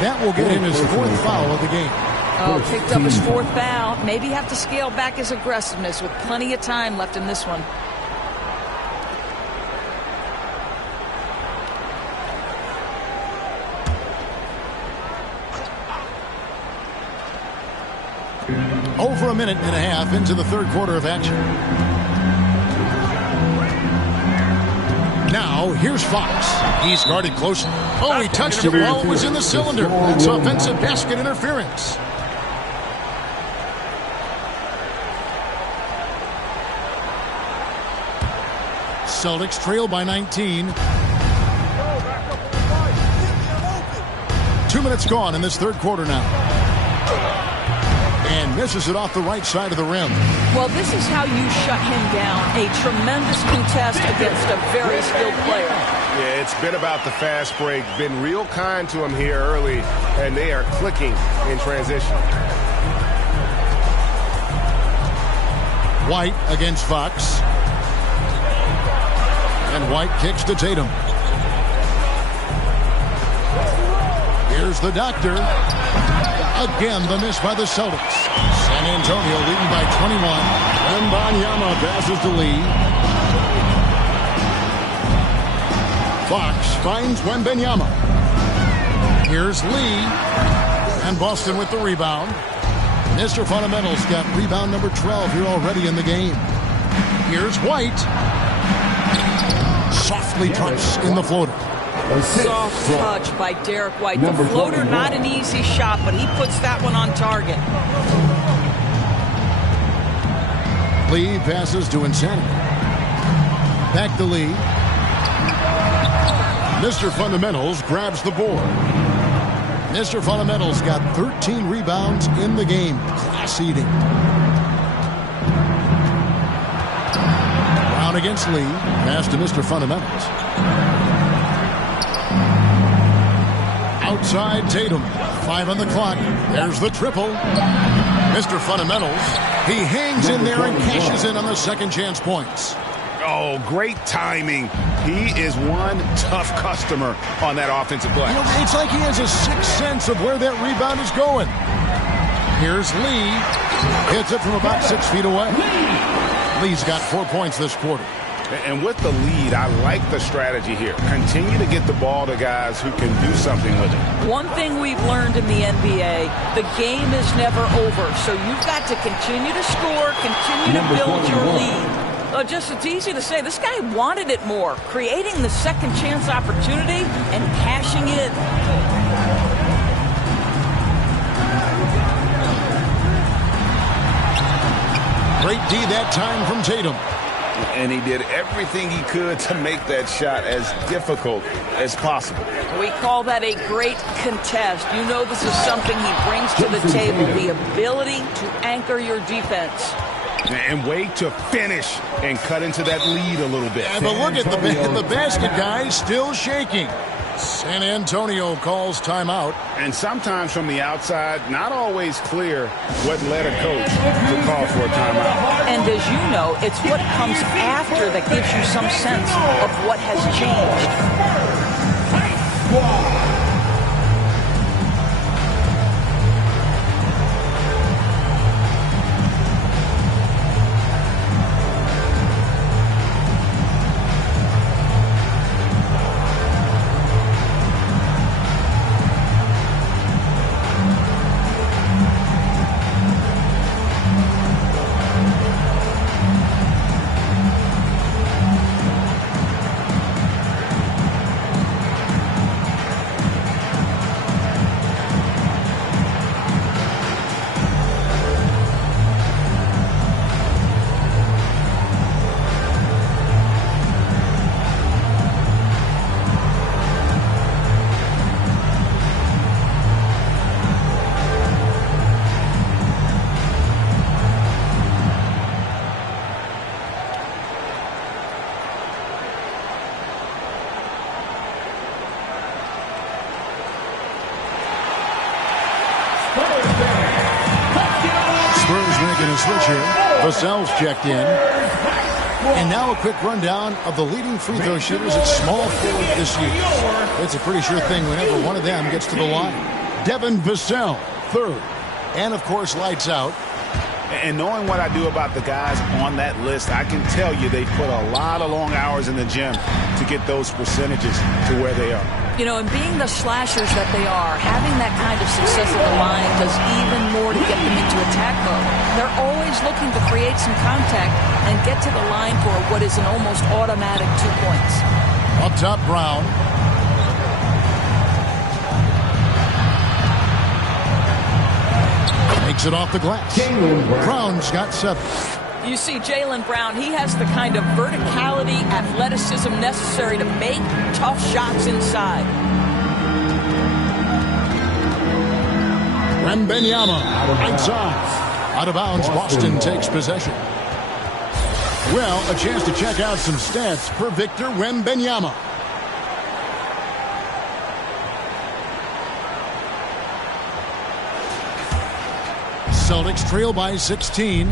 That will get him his 4th foul of the game. Oh, picked up his 4th foul. Maybe have to scale back his aggressiveness with plenty of time left in this one. Over a minute and a half into the 3rd quarter of action. Now, here's Fox. He's guarded closely. Oh, he touched it while it was in the cylinder. That's offensive basket interference. Celtics trail by 19. 2 minutes gone in this 3rd quarter now. And misses it off the right side of the rim. Well, this is how you shut him down. A tremendous contest against a very skilled player. Yeah, it's been about the fast break. Been real kind to him here early, and they are clicking in transition. White against Fox. And White kicks to Tatum. Here's the doctor. Again, the miss by the Celtics. San Antonio leading by 21. Wembanyama passes to Lee. Fox finds Wembanyama. Here's Lee. And Boston with the rebound. Mr. Fundamentals got rebound number 12 here already in the game. Here's White. Softly drops in the floater. Soft touch by Derek White. The floater, not an easy shot, but he puts that one on target. Lee passes to Insanity. Back to Lee. Mr. Fundamentals grabs the board. Mr. Fundamentals got 13 rebounds in the game. Class eating. Brown against Lee. Pass to Mr. Fundamentals. Outside Tatum. 5 on the clock. There's the triple. Mr. Fundamentals. He hangs in there and cashes in on the second chance points. Oh, great timing. He is one tough customer on that offensive play. You know, it's like he has a sixth sense of where that rebound is going. Here's Lee. Hits it from about 6 feet away. Lee's got 4 points this quarter. And with the lead, I like the strategy here. Continue to get the ball to guys who can do something with it. One thing we've learned in the NBA, the game is never over. So you've got to continue to score, continue to build your lead. It's easy to say, this guy wanted it more. Creating the second chance opportunity and cashing in. Great D that time from Tatum. And he did everything he could to make that shot as difficult as possible. We call that a great contest. You know this is something he brings to the table, the ability to anchor your defense. And wait to finish and cut into that lead a little bit. But look at the basket, guys, still shaking. San Antonio calls timeout. And sometimes from the outside, not always clear what led a coach to call for a timeout. And as you know, it's what comes after that gives you some sense of what has changed. a switch here. Vassell's checked in. And now a quick rundown of the leading free throw shooters at small forward this year. It's a pretty sure thing whenever one of them gets to the line. Devin Vassell, third. And, of course, lights out. And knowing what I do about the guys on that list, I can tell you they put a lot of long hours in the gym to get those percentages to where they are. You know, and being the slashers that they are, having that kind of success at the line does even more to get them into attack mode. They're always looking to create some contact and get to the line for what is an almost automatic 2 points. Up top, Brown. Makes it off the glass. Brown's got 7. You see Jaylen Brown, he has the kind of verticality, athleticism necessary to make tough shots inside. Wembanyama outside. Out of bounds, Boston takes possession. Well, a chance to check out some stats for Victor Wembanyama. Celtics trail by 16.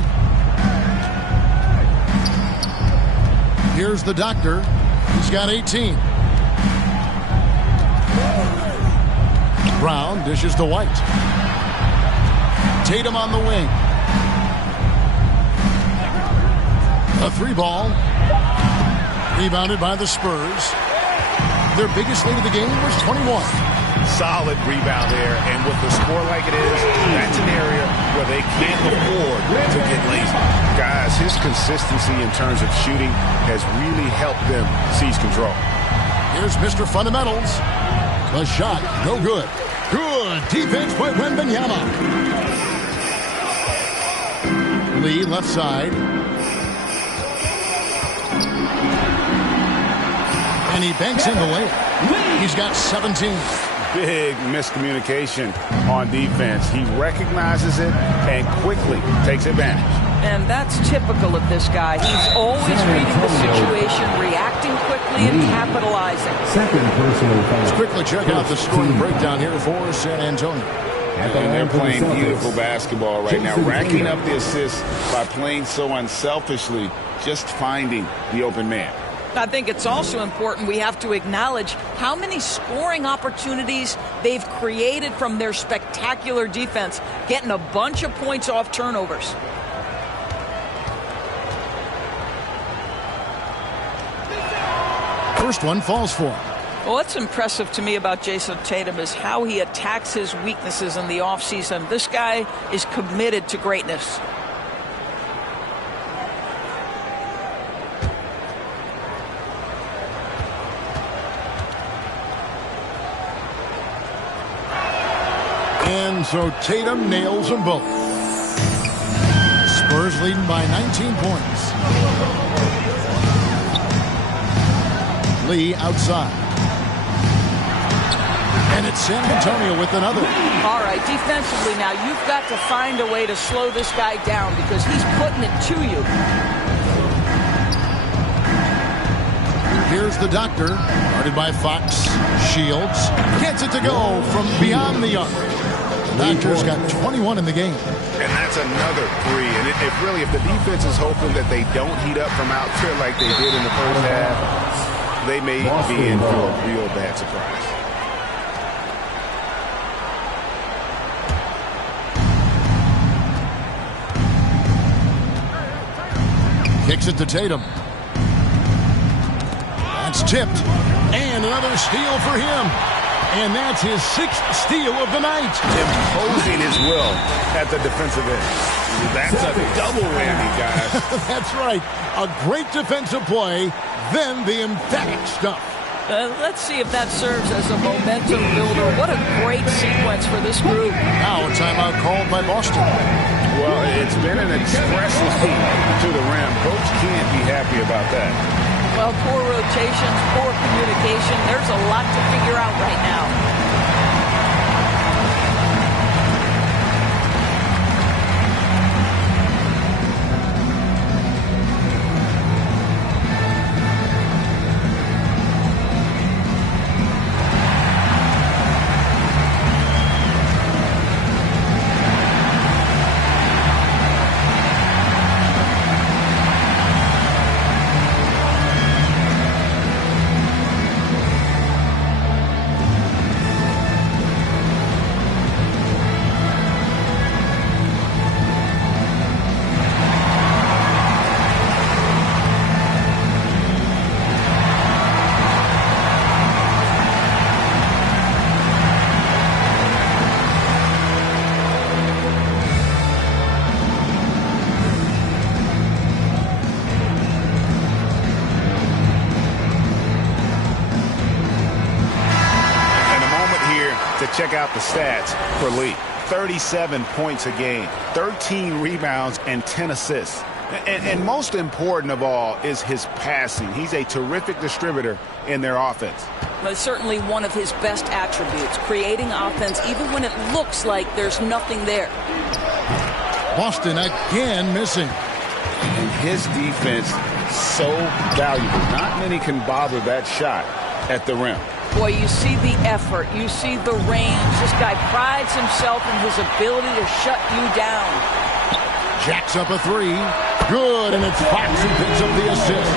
Here's the doctor. He's got 18. Brown dishes to White. Tatum on the wing. A 3-ball. Rebounded by the Spurs. Their biggest lead of the game was 21. Solid rebound there, and with the score like it is, that's an area where they can't afford to get lazy. Guys, his consistency in terms of shooting has really helped them seize control. Here's Mr. Fundamentals. The shot, no good. Good defense by Wembanyama. Lee, left side. And he banks in the layup. He's got 17. Big miscommunication on defense. He recognizes it and quickly takes advantage. And that's typical of this guy. He's always reading the situation, reacting quickly, and capitalizing. Second personal foul. Let's quickly check out the scoring breakdown here for San Antonio. And they're playing beautiful basketball right now, racking up the assists by playing so unselfishly, just finding the open man. I think it's also important we have to acknowledge how many scoring opportunities they've created from their spectacular defense, getting a bunch of points off turnovers. First one falls for him. Well, what's impressive to me about Jason Tatum is how he attacks his weaknesses in the offseason. This guy is committed to greatness. And so Tatum nails them both. Spurs leading by 19 points. Lee outside. And it's San Antonio with another. All right, defensively now, you've got to find a way to slow this guy down because he's putting it to you. Here's the doctor, guarded by Fox. Shields gets it to go from beyond the arc. The Doctor's got 21 in the game. And that's another three. And if the defense is hoping that they don't heat up from out there like they did in the first half, they may be in for a real bad surprise. Kicks it to Tatum. That's tipped. And another steal for him. And that's his 6th steal of the night. Imposing his will at the defensive end. That's a double whammy, guys. That's right. A great defensive play, then the emphatic stuff. Let's see if that serves as a momentum builder. What a great sequence for this group. Now a timeout called by Boston. Well, it's been an expressive feat to the rim. Coach can't be happy about that. Well, poor rotations, poor communication. There's a lot to figure out right now. out the stats for Lee. 37 points a game, 13 rebounds, and 10 assists. And most important of all is his passing. He's a terrific distributor in their offense. But certainly one of his best attributes, creating offense even when it looks like there's nothing there. Boston again missing. And his defense so valuable. Not many can bother that shot at the rim. Boy, you see the effort. You see the range. This guy prides himself in his ability to shut you down. Jacks up a three. Good, and it's Fox who picks up the assist.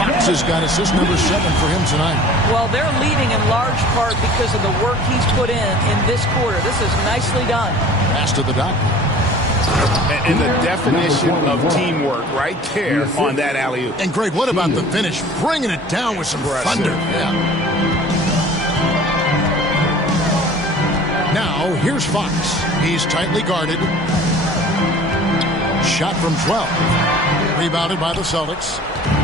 Fox has got assist number 7 for him tonight. Well, they're leading in large part because of the work he's put in this quarter. This is nicely done. Pass to the doctor. And the definition of teamwork right there on that alley-oop. And Greg, what about the finish? Bringing it down with some thunder. Yeah. Now, here's Fox. He's tightly guarded. Shot from 12. Rebounded by the Celtics.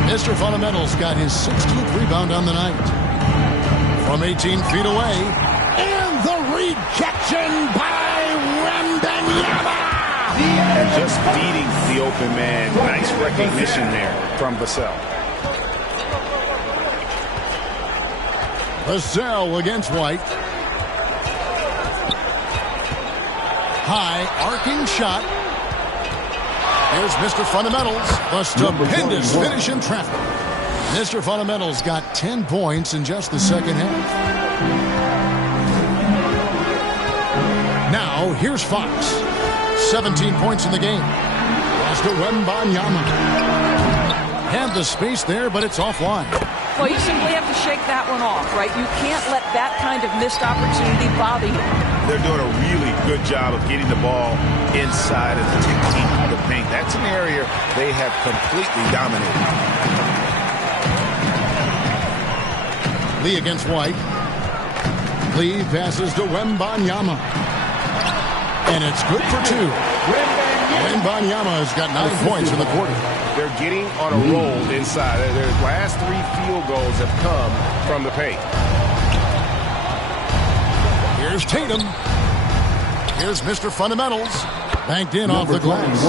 Mr. Fundamentals got his 16th rebound on the night. From 18 feet away. And the rejection by Wembanyama. And just beating the open man. Nice recognition there from Vassell. Vassell against White. High arcing shot. Here's Mr. Fundamentals. A stupendous finish in traffic. Mr. Fundamentals got 10 points in just the second half. Now, here's Fox. 17 points in the game. Lost to Wembanyama. Had the space there, but it's offline. Well, you simply have to shake that one off, right? You can't let that kind of missed opportunity bother you. They're doing a really good job of getting the ball inside of the technique of the paint. That's an area they have completely dominated. Lee against White. Lee passes to Wembanyama. And it's good for 2. Wembanyama has got 9 points in the quarter. They're getting on a roll inside. Their last 3 field goals have come from the paint. Here's Tatum. Here's Mr. Fundamentals. Banked in off the glass.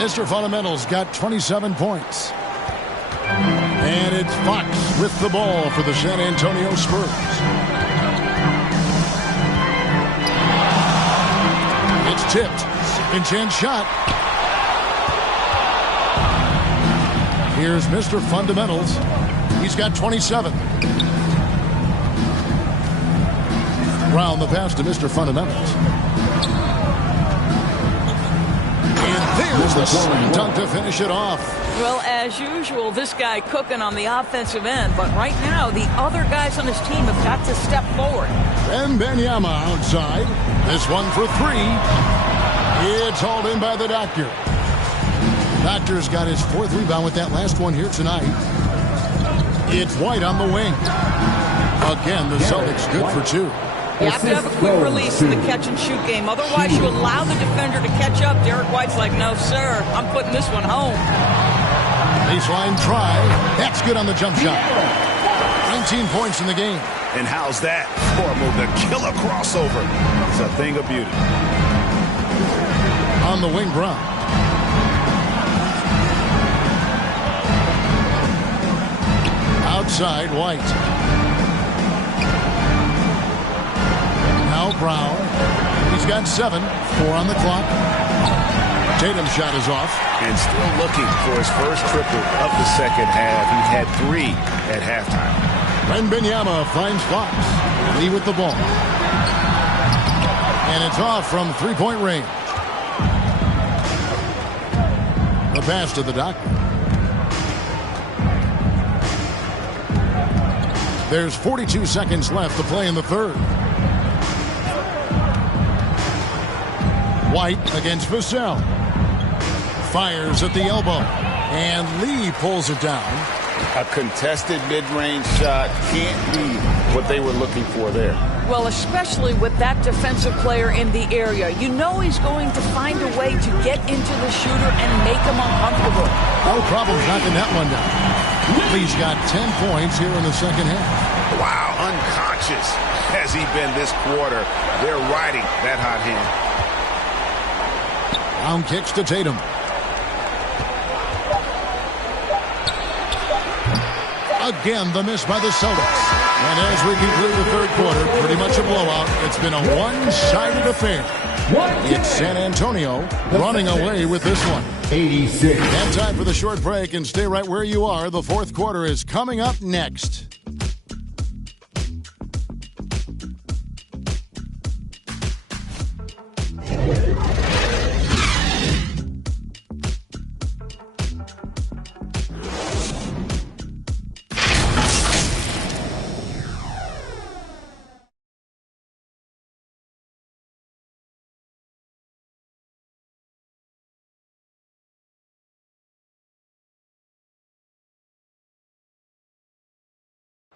Mr. Fundamentals got 27 points. And it's Fox with the ball for the San Antonio Spurs. It's tipped. Second chance shot. Here's Mr. Fundamentals. He's got 27. Round the pass to Mr. Fundamentals. And there's the slam dunk to finish it off. Well, as usual, this guy cooking on the offensive end. But right now, the other guys on his team have got to step forward. Wembanyama outside. This one for 3. It's hauled in by the doctor. Doctor's got his 4th rebound with that last one here tonight. It's White on the wing. Again, the Celtics good for 2. You have to have a quick release in the catch-and-shoot game. Otherwise, you allow the defender to catch up. Derek White's like, no, sir, I'm putting this one home. Baseline try. That's good on the jump shot. 19 points in the game. And how's that for a move? The killer crossover. It's a thing of beauty. On the wing, Brown. Outside, White. Now Brown. He's got 7. 4 on the clock. Tatum's shot is off. And still looking for his first triple of the second half. He had 3 at halftime. Wembanyama finds Fox. Lee with the ball. And it's off from 3-point range. The pass to the doctor. There's 42 seconds left to play in the third. White against Vassell. Fires at the elbow. And Lee pulls it down. A contested mid-range shot can't be what they were looking for there. Well, especially with that defensive player in the area. You know he's going to find a way to get into the shooter and make him uncomfortable. No problem knocking that one down. Lee's got 10 points here in the second half. Wow, unconscious has he been this quarter. They're riding that hot hand. Down kicks to Tatum. Again, the miss by the Celtics. And as we conclude the third quarter, pretty much a blowout. It's been a one-sided affair. It's San Antonio running away with this one. 86. And time for the short break, and stay right where you are. The fourth quarter is coming up next.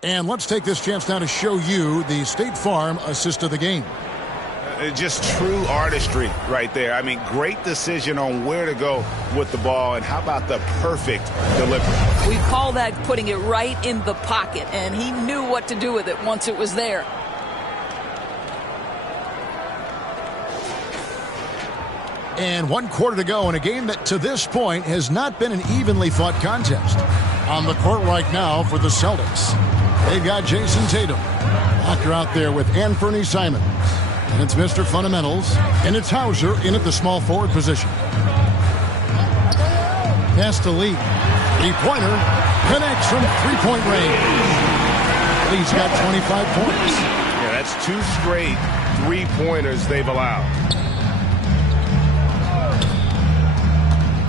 And let's take this chance now to show you the State Farm assist of the game. Just true artistry right there. I mean, great decision on where to go with the ball, and how about the perfect delivery? We call that putting it right in the pocket, and he knew what to do with it once it was there. And 1 quarter to go in a game that to this point has not been an evenly fought contest. On the court right now for the Celtics, they've got Jason Tatum. Doctor out there with Anthony Simons. And it's Mr. Fundamentals. And it's Hauser in at the small forward position. Pass to Lee. Three-pointer connects from three-point range. Lee's got 25 points. Yeah, that's 2 straight three-pointers they've allowed.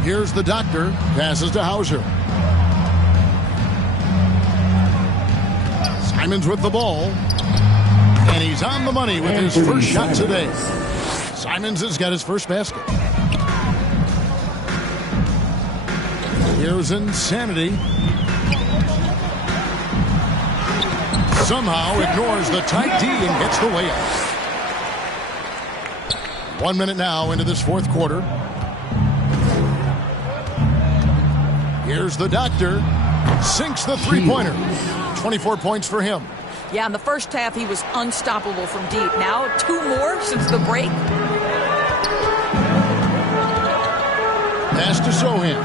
Here's the Doctor. Passes to Hauser. Simons with the ball. And he's on the money with his first shot today. Simons has got his first basket. Here's Insanity. Somehow ignores the tight D and gets the layup. 1 minute now into this fourth quarter. Here's the Doctor. Sinks the three-pointer. 24 points for him. Yeah, in the first half, he was unstoppable from deep. Now, 2 more since the break. Pass to Sohan.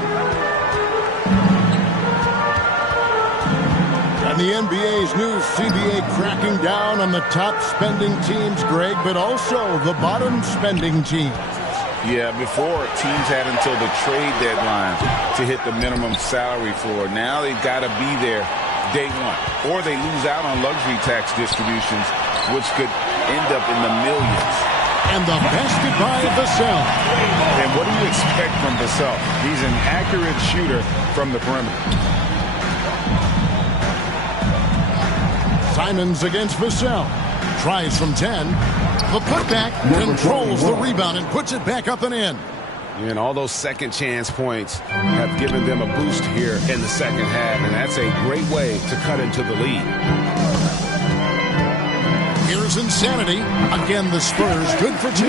And the NBA's new CBA cracking down on the top spending teams, Greg, but also the bottom spending teams. Yeah, before teams had until the trade deadline to hit the minimum salary floor. Now they've got to be there day one, or they lose out on luxury tax distributions, which could end up in the millions. And the basket by Vassell. And what do you expect from Vassell? He's an accurate shooter from the perimeter. Simons against Vassell. Tries from 10. The putback controls the rebound and puts it back up and in. And all those second chance points have given them a boost here in the second half, and that's a great way to cut into the lead. Here's Insanity. Again, the Spurs good for 2.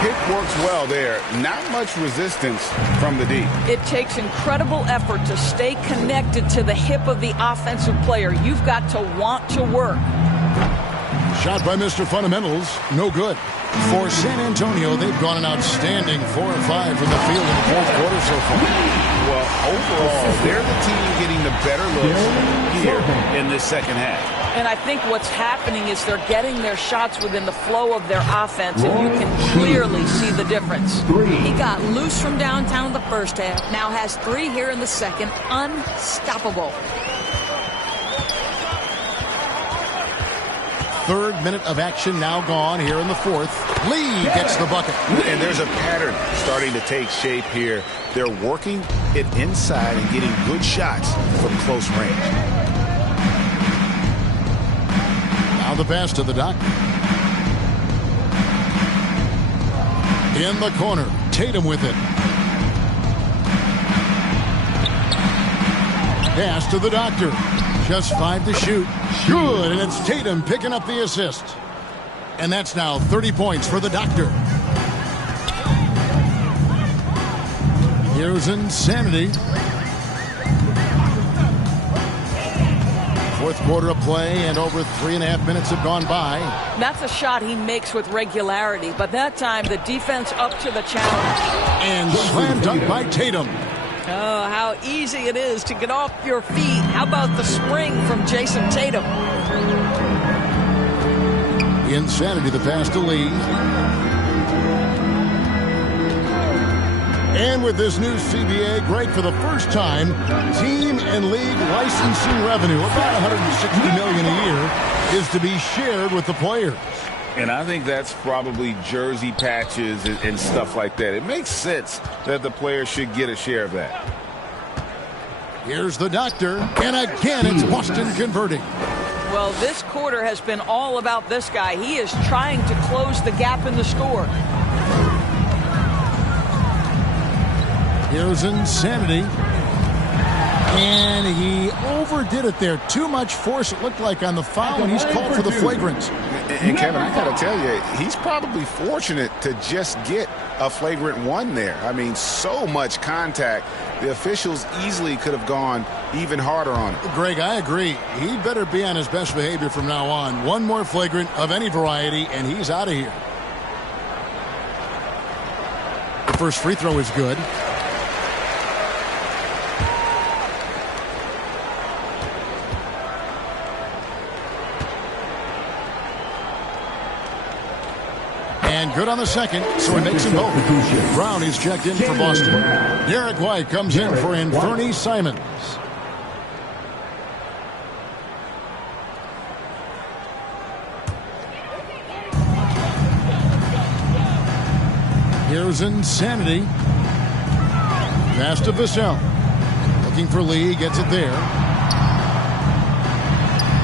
Pick works well there. Not much resistance from the D. It takes incredible effort to stay connected to the hip of the offensive player. You've got to want to work. Shot by Mr. Fundamentals. No good. For San Antonio, they've gone an outstanding 4 of 5 from the field in the fourth quarter so far. Well, overall, they're the team getting the better looks here in this second half. And I think what's happening is they're getting their shots within the flow of their offense, and you can clearly see the difference. He got loose from downtown in the first half, now has 3 here in the second. Unstoppable. Third minute of action now gone here in the fourth. Lee gets the bucket. And there's a pattern starting to take shape here. They're working it inside and getting good shots from close range. Now the pass to the Doctor. In the corner, Tatum with it. Pass to the Doctor. Just 5 to shoot. Good, and it's Tatum picking up the assist. And that's now 30 points for the Doctor. Here's Insanity. Fourth quarter of play, and over 3.5 minutes have gone by. That's a shot he makes with regularity, but that time the defense up to the challenge. And slam dunk by Tatum. Oh, how easy it is to get off your feet. How about the spring from Jason Tatum? Insanity, the pass to Lee. And with this new CBA, Greg, for the first time, team and league licensing revenue, about $160 million a year, is to be shared with the players. And I think that's probably jersey patches and stuff like that. It makes sense that the players should get a share of that. Here's the doctor, and again it's Boston converting. Well, this quarter has been all about this guy. He is trying to close the gap in the score. Here's Insanity. And he overdid it there. Too much force, it looked like, on the foul, and he's called for the flagrant. And Kevin, I got to tell you, he's probably fortunate to just get a flagrant one there. I mean, so much contact. The officials easily could have gone even harder on it. Greg, I agree. He'd better be on his best behavior from now on. One more flagrant of any variety, and he's out of here. The first free throw is good. And good on the second, so he makes them both. Brown is checked in for Boston. Derek White comes in for Anthony Simons. Here's Insanity. Pass to Vassell. Looking for Lee, gets it there.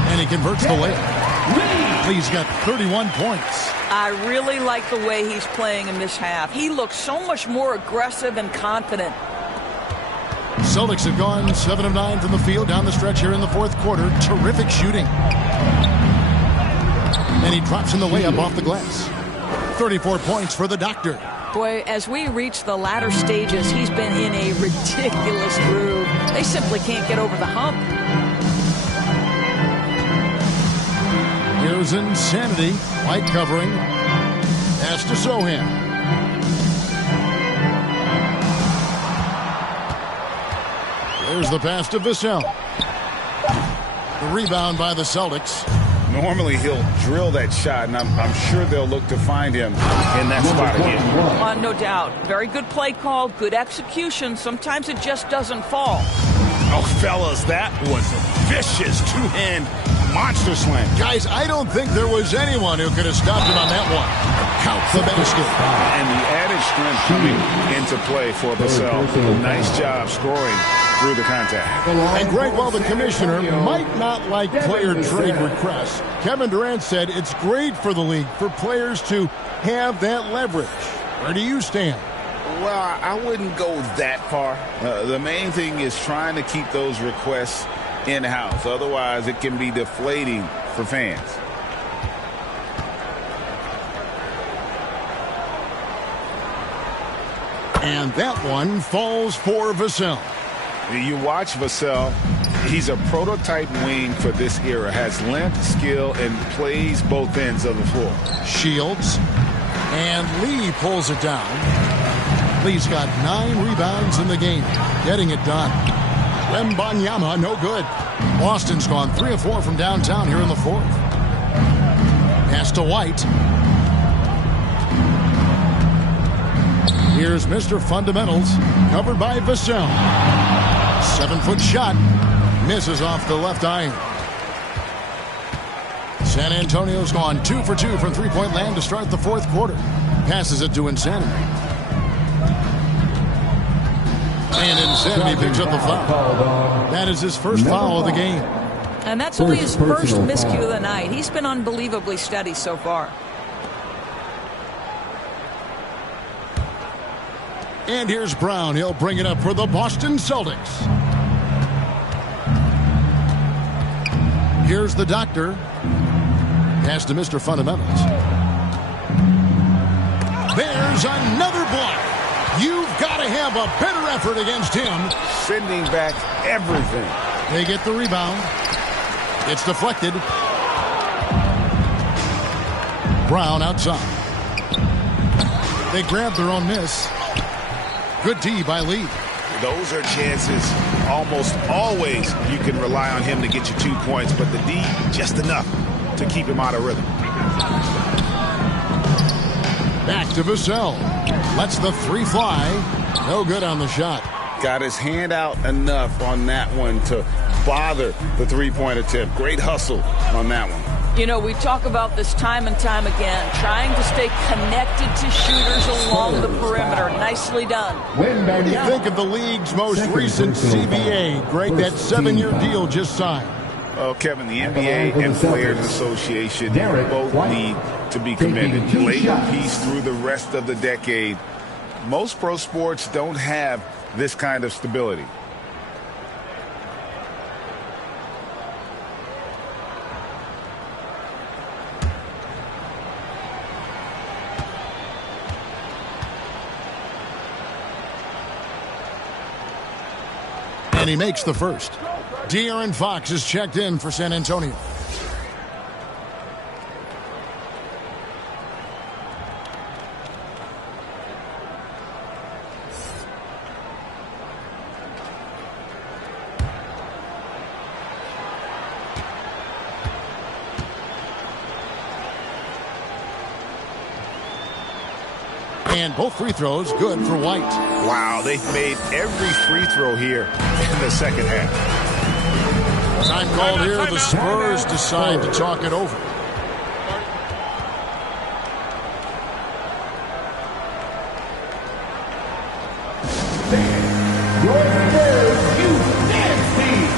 And he converts the layup. Lee's got 31 points. I really like the way he's playing in this half. He looks so much more aggressive and confident. Celtics have gone 7 of 9 from the field down the stretch here in the fourth quarter. Terrific shooting. And he drops in the layup off the glass. 34 points for the doctor. Boy, as we reach the latter stages, he's been in a ridiculous groove. They simply can't get over the hump. Here's Insanity. White covering. Pass to Sohan. There's the pass to Vassell. The rebound by the Celtics. Normally he'll drill that shot, and I'm sure they'll look to find him in that spot again. No doubt. Very good play call, good execution. Sometimes it just doesn't fall. Oh, fellas, that was a vicious two-hand monster slam. Guys, I don't think there was anyone who could have stopped him on that one. Count the basket. And the added strength coming into play for Bos Sa. Nice job scoring through the contact. And Greg, while the commissioner might not like player trade requests, Kevin Durant said it's great for the league for players to have that leverage. Where do you stand? Well, I wouldn't go that far. The main thing is trying to keep those requests in-house. Otherwise, it can be deflating for fans. And that one falls for Vassell. You watch Vassell. He's a prototype wing for this era. Has length, skill, and plays both ends of the floor. Shields. And Lee pulls it down. Lee's got 9 rebounds in the game. Getting it done. Wembanyama, no good. Boston's gone 3 of 4 from downtown here in the fourth. Pass to White. Here's Mr. Fundamentals, covered by Vassell. 7-foot shot. Misses off the left iron. San Antonio's gone 2 for 2 from three-point land to start the fourth quarter. Passes it to Insanity. And Insanity picks up the foul. That is his first foul of the game. And that's only his first miscue of the night. He's been unbelievably steady so far. And here's Brown. He'll bring it up for the Boston Celtics. Here's the doctor. Pass to Mr. Fundamentals. There's another block. You've got to have a better effort against him. Sending back everything. They get the rebound. It's deflected. Brown outside. They grab their own miss. Good D by Lee. Those are chances almost always you can rely on him to get you 2 points, but the D just enough to keep him out of rhythm. Back to Vassell. Lets the three fly. No good on the shot. Got his hand out enough on that one to bother the three-point attempt. Great hustle on that one. You know, we talk about this time and time again, trying to stay connected to shooters along the perimeter. Nicely done. What do you think of the league's most recent CBA? Greg, that 7-year deal just signed. Well, Kevin, the NBA and Players Association both need to be commended. Lay your piece through the rest of the decade. Most pro sports don't have this kind of stability. And he makes the first. De'Aaron Fox is checked in for San Antonio. And both free throws good for White. Wow, they've made every free throw here in the second half. Time called here. The Spurs decide to talk it over. Your Spurs, you nasty!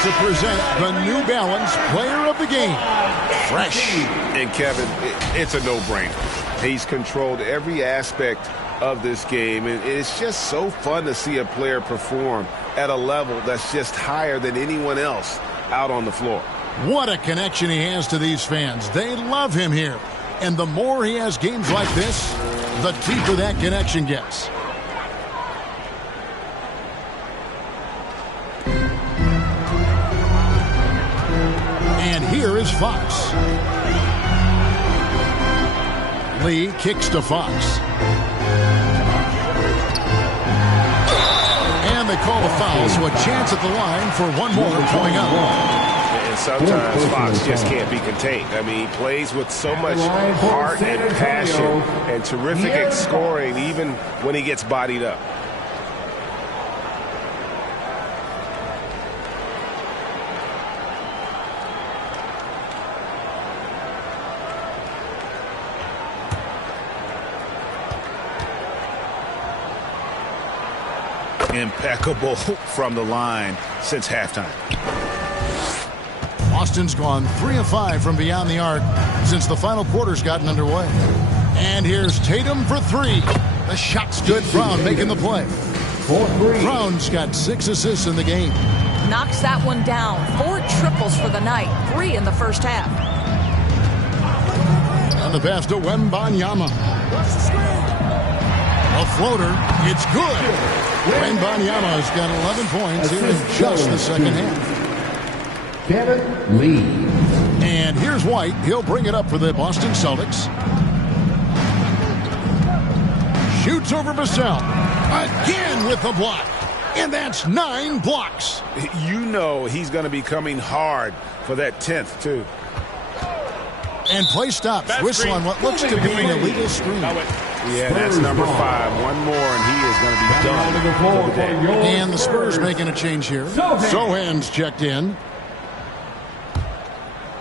To present the New Balance Player of the Game. Fresh. And Kevin, it's a no-brainer. He's controlled every aspect of this game, and it's just so fun to see a player perform at a level that's just higher than anyone else out on the floor. What a connection he has to these fans. They love him here. And the more he has games like this, the deeper that connection gets. And here is Fox. Lee kicks to Fox. And they call the foul, so a chance at the line for one more coming up. And sometimes Fox just can't be contained. I mean, he plays with so much heart and passion and terrific at scoring even when he gets bodied up. Impeccable from the line since halftime. Boston's gone 3 of 5 from beyond the arc since the final quarter's gotten underway. And here's Tatum for 3. The shot's good. Brown making the play. Brown's got 6 assists in the game. Knocks that one down. 4 triples for the night. 3 in the first half. On the pass to Wembanyama. A floater. It's good. Wembanyama's got 11 points here in just the second half. Kevin Lee. And here's White. He'll bring it up for the Boston Celtics. Shoots over Bos Sa. Again with the block. And that's 9 blocks. You know he's going to be coming hard for that 10th, too. And play stops. Whistle on what looks to be an illegal screen. Yeah, that's number 5. One more, and he is going to be done for the day. And the Spurs making a change here. Sohan's checked in.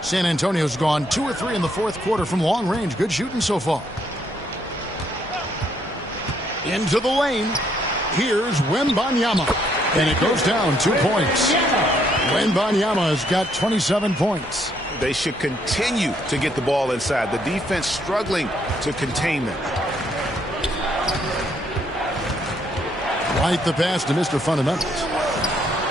San Antonio's gone 2 or 3 in the fourth quarter from long range. Good shooting so far. Into the lane. Here's Wembanyama. And it goes down 2 points. Wembanyama has got 27 points. They should continue to get the ball inside. The defense struggling to contain them. Right the pass to Mr. Fundamentals.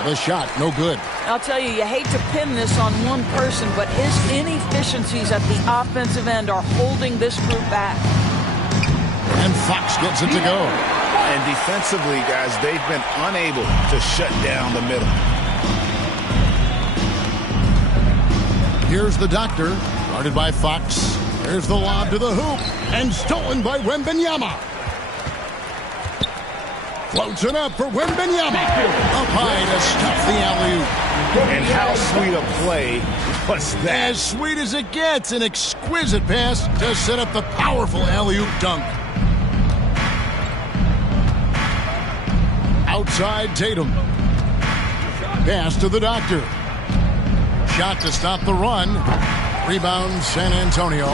The shot, no good. I'll tell you, you hate to pin this on one person, but his inefficiencies at the offensive end are holding this group back. And Fox gets it to go. And defensively, guys, they've been unable to shut down the middle. Here's the doctor, guarded by Fox. There's the lob to the hoop, and stolen by Wembanyama. Floats it up for Wembanyama. Up high to stuff the alley-oop. And how sweet a play was that? As sweet as it gets, an exquisite pass to set up the powerful alley-oop dunk. Outside Tatum. Pass to the doctor. Shot to stop the run. Rebound San Antonio.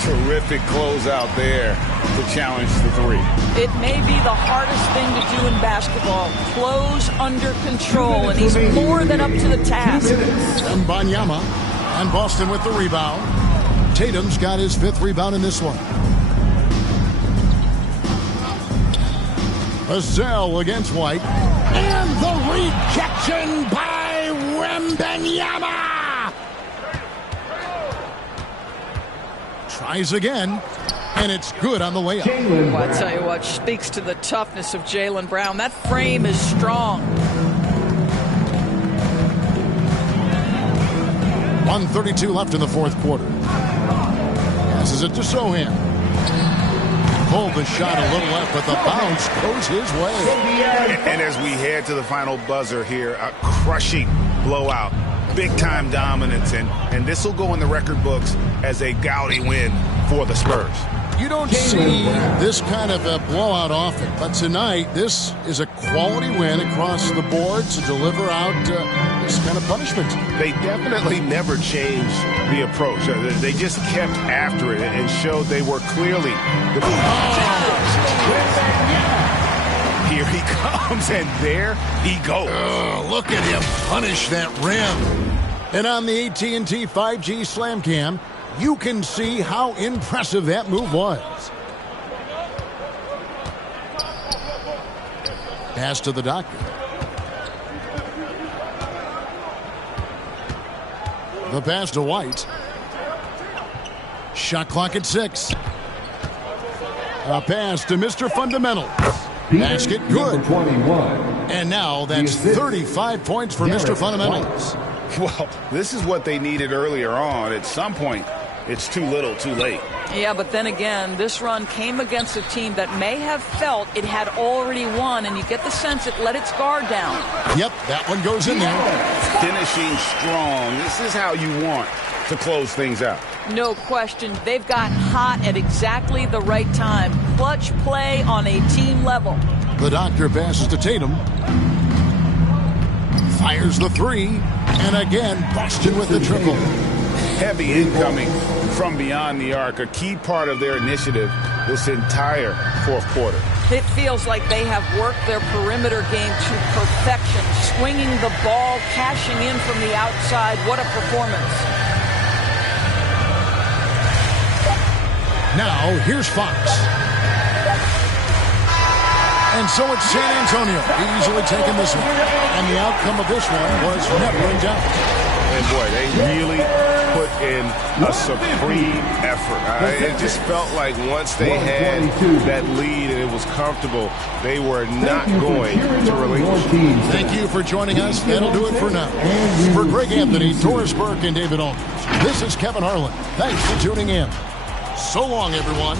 Terrific closeout there to challenge the 3. It may be the hardest thing to do in basketball. Close under control, and he's more than up to the task. Wembanyama and Boston with the rebound. Tatum's got his 5th rebound in this one. Vassell against White. And the rejection by Wembanyama. Tries again, and it's good on the layup. Well, I tell you what, speaks to the toughness of Jaylen Brown. That frame is strong. 1:32 left in the fourth quarter. Passes it to Sohan. Pulled the shot a little left, but the bounce goes his way. And as we head to the final buzzer here, a crushing blowout. Big-time dominance, and this will go in the record books as a gaudy win for the Spurs. You don't see this kind of a blowout often, but tonight this is a quality win across the board to deliver out this kind of punishment. They definitely never changed the approach. They just kept after it and showed they were clearly the Here he comes, and there he goes. Oh, look at him punish that rim. And on the AT&T 5G Slam Cam, you can see how impressive that move was. Pass to the doctor. The pass to White. Shot clock at 6. A pass to Mr. Fundamental. Basket good. 21. And now that's 35 points for Mr. Fundamentals. Well, this is what they needed earlier on. At some point, it's too little, too late. Yeah, but then again, this run came against a team that may have felt it had already won, and you get the sense it let its guard down. Yep, that one goes in there. Finishing strong. This is how you want to close things out. No question. They've gotten hot at exactly the right time. Clutch play on a team level. The doctor passes to Tatum. Fires the 3. And again, Boston with the triple. Heavy incoming from beyond the arc. A key part of their initiative this entire fourth quarter. It feels like they have worked their perimeter game to perfection. Swinging the ball, cashing in from the outside. What a performance. Now, here's Fox. And so it's San Antonio easily taking this one. And the outcome of this one was never in doubt. And boy, they really put in a supreme effort. It just felt like once they had that lead and it was comfortable, they were not going to relinquish. Thank you for joining us. That'll do it for now. For Greg Anthony, Doris Burke, and David Olney, this is Kevin Harlan. Thanks for tuning in. So long, everyone.